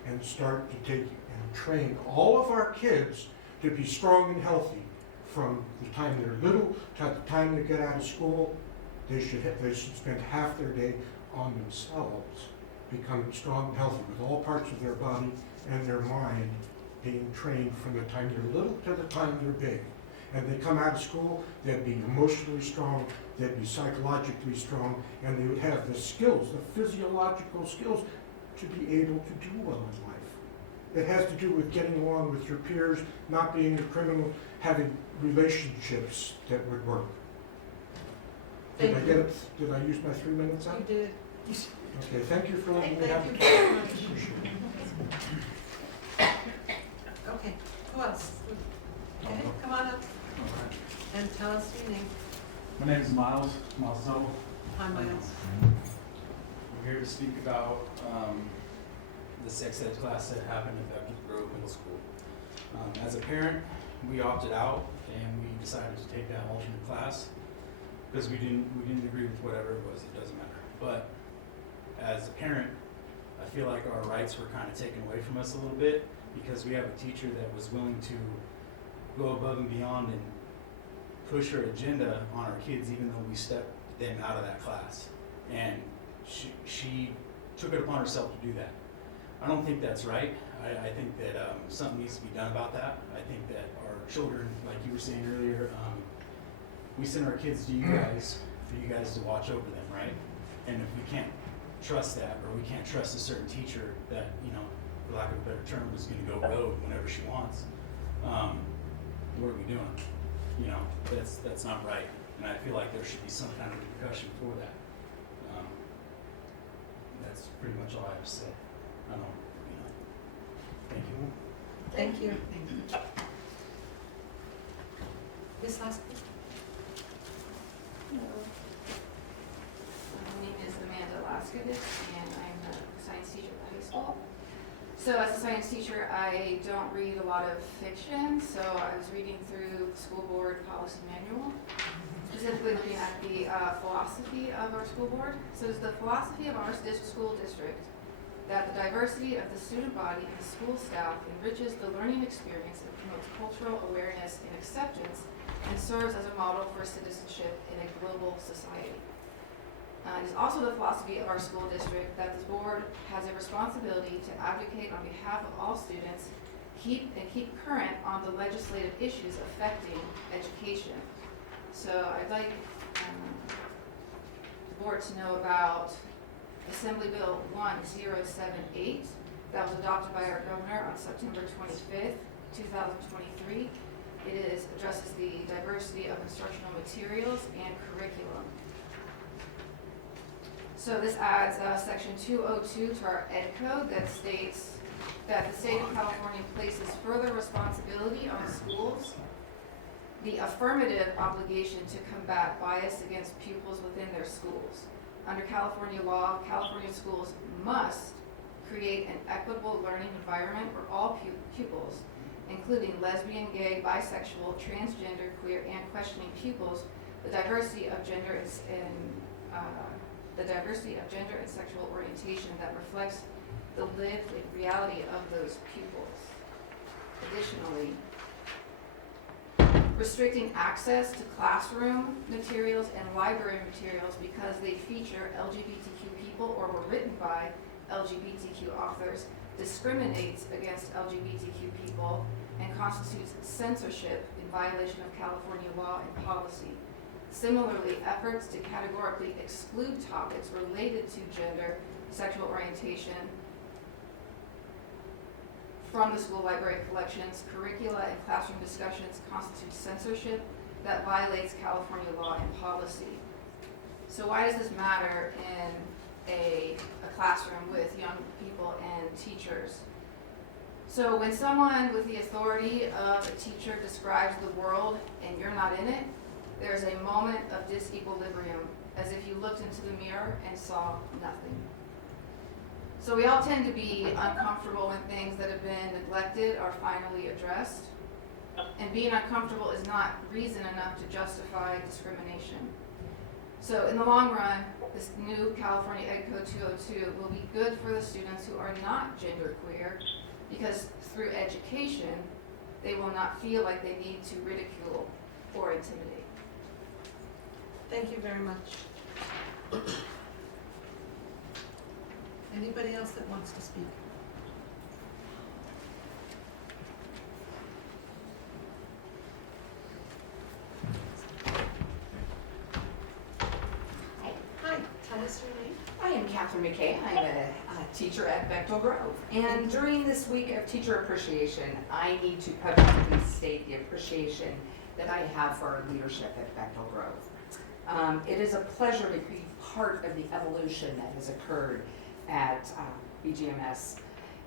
and start to take and train all of our kids to be strong and healthy from the time they're little to the time they get out of school, they should spend half their day on themselves, becoming strong and healthy with all parts of their body and their mind being trained from the time they're little to the time they're big. And they come out of school, they'd be emotionally strong, they'd be psychologically strong, and they would have the skills, the physiological skills, to be able to do well in life. It has to do with getting along with your peers, not being a criminal, having relationships that would work. Did I get it? Did I use my 3 minutes up? You did. Okay, thank you for letting me have Thank the you very much. Appreciate it. Okay, who else? Okay, come on up and tell us your name. My name is Miles Zoe. Hi, Miles. I'm here to speak about the sex ed class that happened at Baptist Grove Middle School. As a parent, we opted out and we decided to take that alternate class because we didn't agree with whatever it was. It doesn't matter. But as a parent, I feel like our rights were kind of taken away from us a little bit because we have a teacher that was willing to go above and beyond and push her agenda on our kids even though we stepped them out of that class. And she took it upon herself to do that. I don't think that's right. I think that something needs to be done about that. I think that our children, like you were saying earlier, we send our kids to you guys for you guys to watch over them, right? And if we can't trust that, or we can't trust a certain teacher that, you know, for lack of a better term, is going to go rogue whenever she wants, what are we doing? You know, that's not right. And I feel like there should be some kind of repercussion for that. That's pretty much all I have to say. I don't, you know. Thank you. Thank you. Thank you. Miss Hoskin? My name is Amanda Laskovich, and I'm a science teacher at the high school. So as a science teacher, I don't read a lot of fiction, so I was reading through the school board policy manual, specifically looking at the philosophy of our school board. So it's the philosophy of our school district that the diversity of the student body and the school staff enriches the learning experience and promotes cultural awareness and acceptance and serves as a model for citizenship in a global society. It is also the philosophy of our school district that this board has a responsibility to advocate on behalf of all students, keep current on the legislative issues affecting education. So I'd like the board to know about Assembly Bill 1078 that was adopted by our governor on September 25th, 2023. It addresses the diversity of instructional materials and curriculum. So this adds section 202 to our Ed Code that states that the state of California places further responsibility on schools, the affirmative obligation to combat bias against pupils within their schools. Under California law, California schools must create an equitable learning environment for all pupils, including lesbian, gay, bisexual, transgender, queer, and questioning pupils, the diversity of gender and sexual orientation that reflects the lived reality of those pupils. Additionally, restricting access to classroom materials and library materials because they feature LGBTQ people or were written by LGBTQ authors discriminates against LGBTQ people and constitutes censorship in violation of California law and policy. Similarly, efforts to categorically exclude topics related to gender, sexual orientation from the school library collections, curricula, and classroom discussions constitute censorship that violates California law and policy. So why does this matter in a classroom with young people and teachers? So when someone with the authority of a teacher describes the world and you're not in it, there's a moment of disequilibrium, as if you looked into the mirror and saw nothing. So we all tend to be uncomfortable when things that have been neglected are finally addressed. And being uncomfortable is not reason enough to justify discrimination. So in the long run, this new California Ed Code 202 will be good for the students who are not genderqueer, because through education, they will not feel like they need to ridicule or intimidate. Thank you very much. Anybody else that wants to speak? Hi, tell us your name. I am Catherine McKay. I'm a teacher at Bechtel Grove. And during this week of teacher appreciation, I need to publicly state the appreciation that I have for our leadership at Bechtel Grove. It is a pleasure to be part of the evolution that has occurred at BGMS,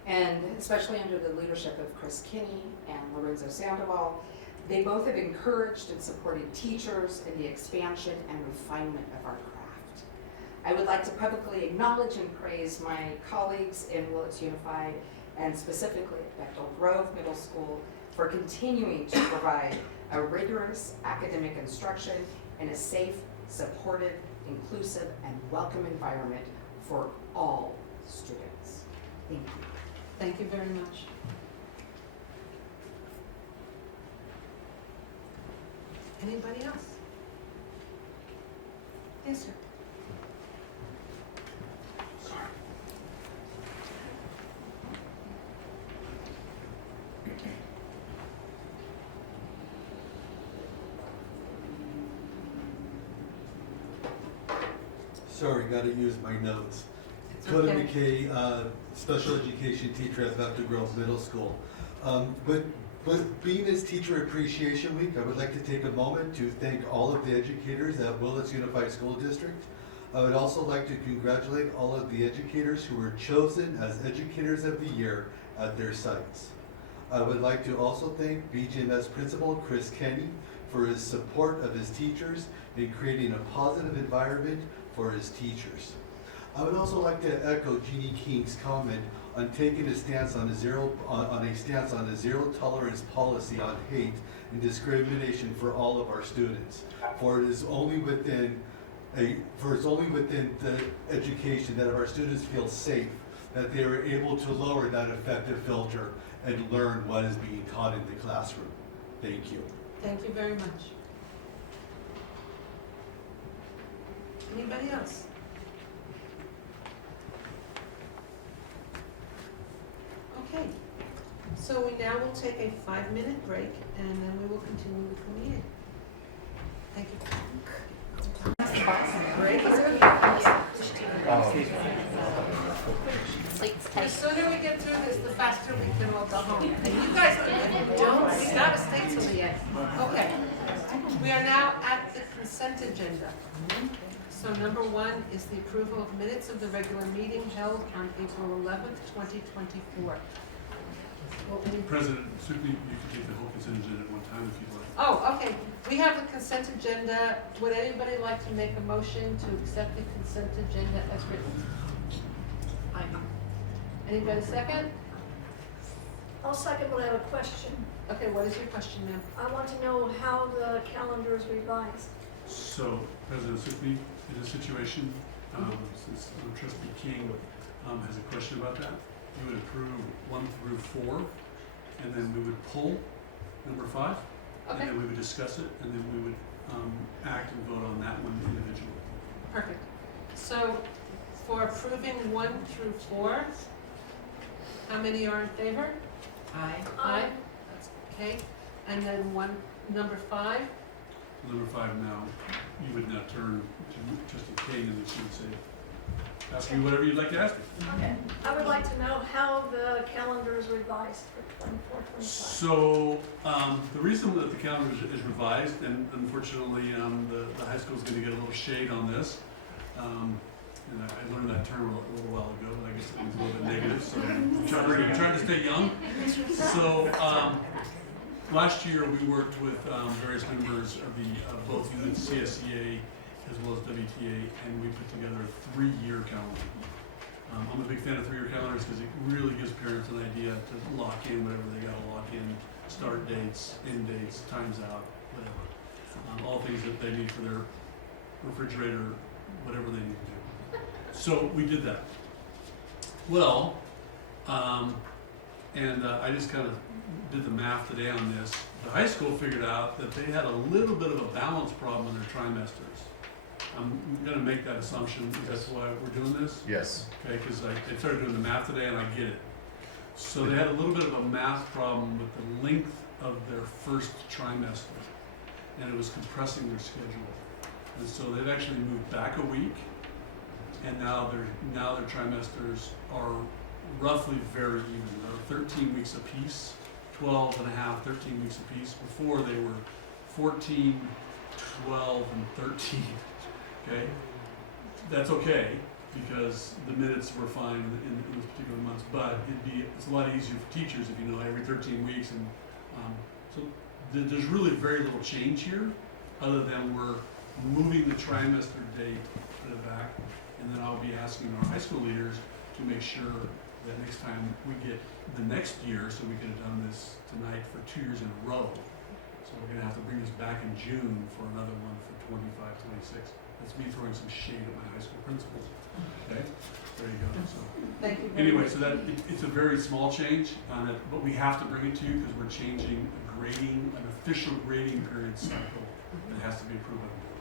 and especially under the leadership of Chris Kinney and Lorenzo Sandoval. They both have encouraged and supported teachers in the expansion and refinement of our craft. I would like to publicly acknowledge and praise my colleagues in Willits Unified and specifically at Bechtel Grove Middle School for continuing to provide a rigorous academic instruction in a safe, supportive, inclusive, and welcome environment for all students. Thank you. Thank you very much. Anybody else? Yes, sir. Sorry, gotta use my notes. It's Coda okay. McKay, special education teacher at Bechtel Grove Middle School. But being this Teacher Appreciation Week, I would like to take a moment to thank all of the educators at Willits Unified School District. I would also like to congratulate all of the educators who were chosen as Educators of the Year at their sites. I would like to also thank BGMS Principal Chris Kenny for his support of his teachers in creating a positive environment for his teachers. I would also like to echo Jeannie King's comment on taking a stance on a zero tolerance policy on hate and discrimination for all of our students. For it's only within the education that if our students feel safe, that they are able to lower that effective filter and learn what is being taught in the classroom. Thank you. Thank you very much. Anybody else? Okay, so we now will take a 5-minute break and then we will continue with the meeting. Thank you. The sooner we get through this, the faster we can all go home. And you guys don't gotta stay till the end. Okay, we are now at the consent agenda. So number 1 is the approval of minutes of the regular meeting held on April 11th, 2024. President, simply, you can take the whole consent agenda at one time if you'd like. Oh, okay. We have the consent agenda. Would anybody like to make a motion to accept the consent agenda as written? I do. Anybody second? I'll second, but I have a question. Okay, what is your question, ma'am? I want to know how the calendar is revised. So, President Sukhni, in this situation, since Trustee King has a question about that, you would approve 1 through 4, and then we would pull number 5, and Okay, then we would discuss it, and then we would act and vote on that one individually. perfect. So for approving 1 through 4, how many are in favor? Aye. Aye. That's okay. And then number 5? Number 5 now, you would now turn to Trustee King, and then she would say, ask me whatever you'd like to ask me. Okay, I would like to know how the calendar is revised for 24, 25. So, the reason that the calendar is revised, and unfortunately, the high school is going to get a little shade on this. And I learned that term a little while ago, but I guess it was a little bit negative, so I'm trying to stay young. So, last year we worked with various members of both Willits, CSEA, as well as WTA, and we put together a 3-year calendar. I'm a big fan of 3-year calendars because it really gives parents an idea to lock in whatever they got to lock in, start dates, end dates, times out, whatever. All things that they need for their refrigerator, whatever they need to do. So we did that. Well, I just kind of did the math today on this. The high school figured out that they had a little bit of a balance problem in their trimesters. I'm going to make that assumption because that's why we're doing this. Yes. Okay, because I started doing the math today and I get it. So they had a little bit of a math problem with the length of their first trimester, and it was compressing their schedule. And so they've actually moved back a week, and now their trimesters are roughly very even. They're 13 weeks apiece, 12 and a half, 13 weeks apiece. Before they were 14, 12, and 13. Okay, that's okay because the minutes were fine in those particular months. But it's a lot easier for teachers if you know every 13 weeks, and so there's really very little change here, other than we're moving the trimester date to the back, and then I'll be asking our high school leaders to make sure that next time we get the next year, so we could have done this tonight for 2 years in a row. So we're gonna have to bring this back in June for another one for 25, 26. That's me throwing some shade at my high school principals. Okay, there you go. So Thank you. anyway, so that it's a very small change on it, but we have to bring it to you because we're changing a grading, an official grading period cycle that has to be approved by the board.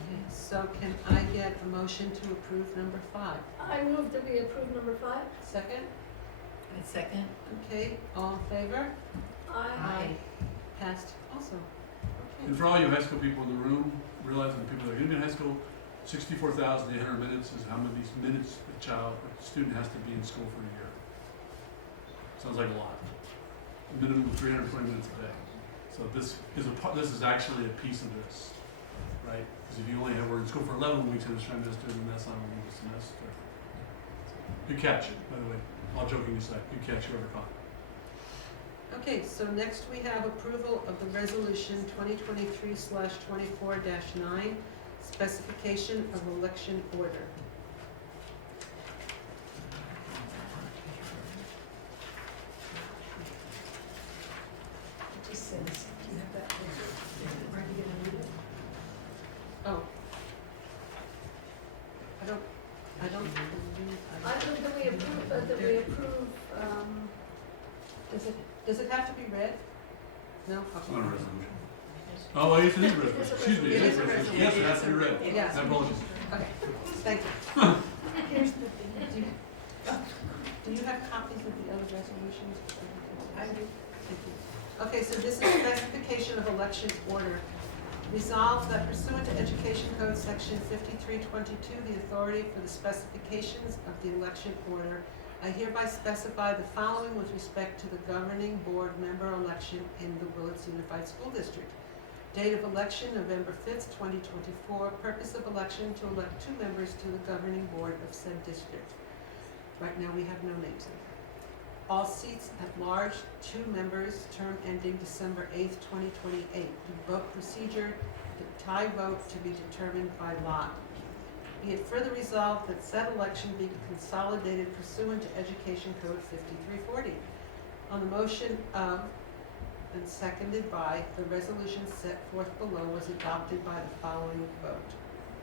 Okay, so can I get a motion to approve number 5? I move that we approve number 5. Second? I second. Okay, all in favor? Aye. Passed also. And for all you high school people in the room, realizing the people that are going to be in high school, 64,800 minutes is how many minutes a student has to be in school for a year. Sounds like a lot. A minimum of 320 minutes a day. So this is actually a piece of this, right? Because if you only we're in school for 11 weeks in this trimester, then that's not a week a semester. Good catch, by the way. All joking aside, good catch, whoever caught it. Okay, so next we have approval of the resolution 2023/24-9, specification of election order. It just says, do you have that paper? Are you gonna read it? Oh. I don't I move that we approve, does it have to be read? No? It's not a resolution. Oh, yes, it is a resolution. Excuse me, it is a resolution. Yes, it has to be read. Yes. My apologies. Okay, thank you. Here's the thing. Do you have copies of the other resolutions? I do. Thank you. Okay, so this is specification of election order. Resolved that pursuant to Education Code Section 5322, the authority for the specifications of the election order, I hereby specify the following with respect to the governing board member election in the Willits Unified School District. Date of election, November 5th, 2024. Purpose of election, to elect 2 members to the governing board of said district. Right now, we have no names in there. All seats at large, 2 members, term ending December 8th, 2028. The vote procedure, the tie vote to be determined by lot. Be it further resolved that said election be consolidated pursuant to Education Code 5340. On the motion of and seconded by, the resolution set forth below was adopted by the following vote.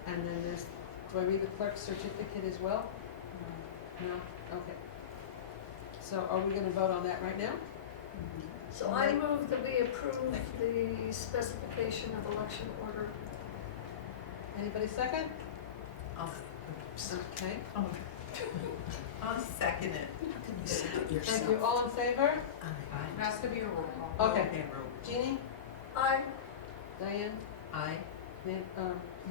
And then there's, do I read the clerk's certificate as well? No? Okay. So are we gonna vote on that right now? So I move that we approve the specification of election order. Anybody second? I'll, Okay. I'll second it. How can you second Thank yourself? you. All in favor? Aye. Has to be a roll call. Okay. roll. Jeannie? Aye. Diane? Aye. Nan-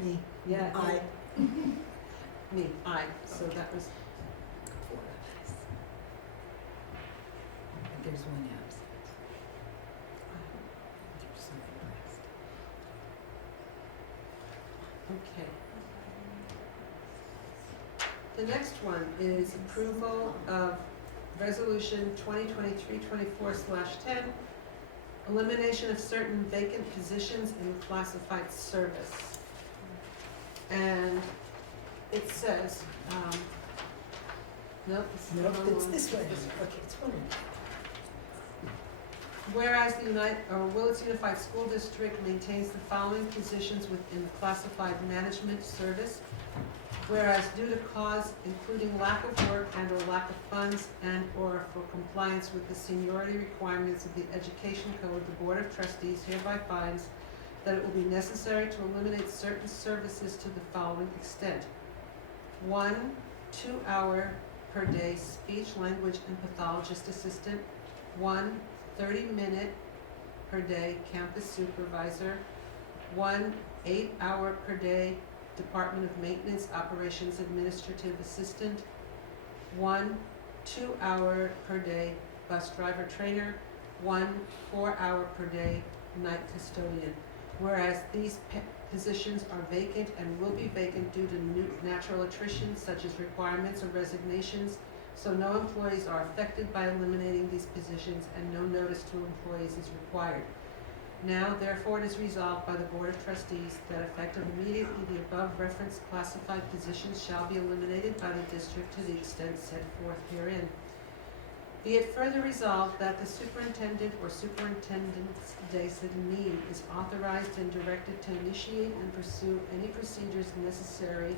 Me. yeah. Aye. Me, aye. So that was, There's one absent. There's something last. okay. The next one is approval of resolution 2023-24/10, elimination of certain vacant positions in classified service. And it says, nope, it's the Nope, wrong it's one. this way. Okay, it's one. Whereas the Willits Unified School District maintains the following positions within the classified management service. Whereas due to cause including lack of work and or lack of funds and or for compliance with the seniority requirements of the Education Code, the Board of Trustees hereby finds that it will be necessary to eliminate certain services to the following extent. 1 2-hour per day speech, language, and pathologist assistant. 1 30-minute per day campus supervisor. 1 8-hour per day Department of Maintenance Operations Administrative Assistant. 1 2-hour per day bus driver trainer. 1 4-hour per day night custodian. Whereas these positions are vacant and will be vacant due to natural attrition such as requirements or resignations, so no employees are affected by eliminating these positions and no notice to employees is required. Now, therefore, it is resolved by the Board of Trustees that effective immediately the above referenced classified positions shall be eliminated by the district to the extent set forth herein. Be it further resolved that the superintendent or superintendent's designee is authorized and directed to initiate and pursue any procedures necessary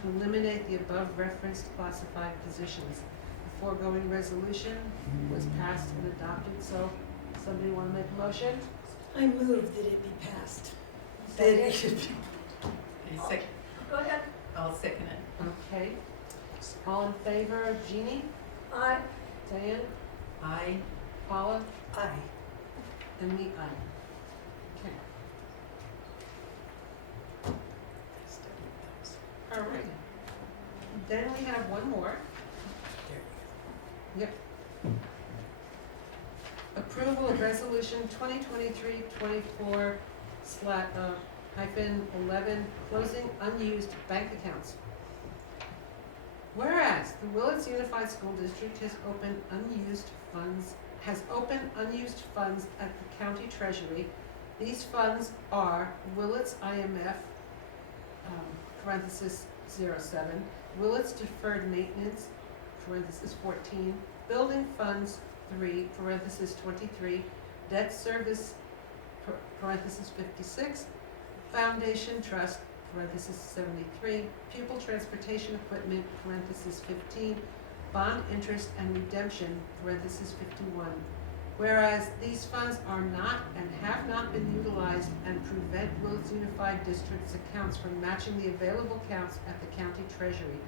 to eliminate the above referenced classified positions. The foregoing resolution was passed and adopted, so somebody want to make a motion? I move that it be passed. Second. That it should be. Go ahead. I'll second it. Okay. All in favor, Jeannie? Aye. Diane? Aye. Paula? Aye. And me, aye. Okay. All right. Then we have one more. There you Yep. Approval of resolution 2023-24 -11, closing unused bank accounts. Whereas the Willits Unified School District has opened unused funds at the county treasury. These funds are Willits IMF, parenthesis 07, Willits Deferred Maintenance, parenthesis 14, Building Funds 3, parenthesis 23, Debt Service, parenthesis 56, Foundation Trust, parenthesis 73, Pupil Transportation Equipment, parenthesis 15, Bond Interest and Redemption, parenthesis 51. Whereas these funds are not and have not been utilized and prevent Willits Unified District's accounts from matching the available accounts at the county treasury.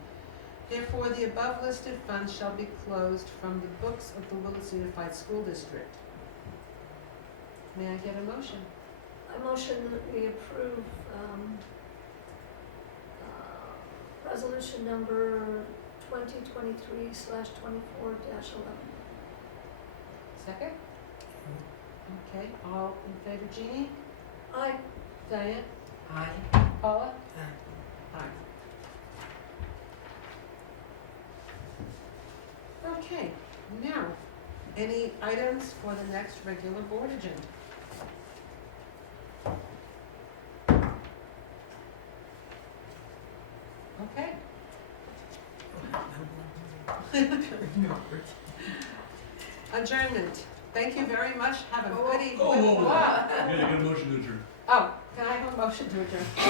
Therefore, the above listed funds shall be closed from the books of the Willits Unified School District. May I get a motion? I motion that we approve, resolution number 2023/24-11. Second? Okay, all in favor, Jeannie? Aye. Diane? Aye. Paula? Aye. Aye. Okay, now, any items for the next regular board agenda? Okay. Adjournment. Thank you very much. Have a good evening. Oh, whoa, whoa. Yeah, you got a motion to adjourn. Oh, can I have a motion to adjourn? I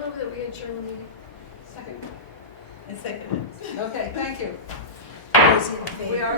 move that we adjourn the meeting. Second. And second. Okay, thank you. Those in favor? We are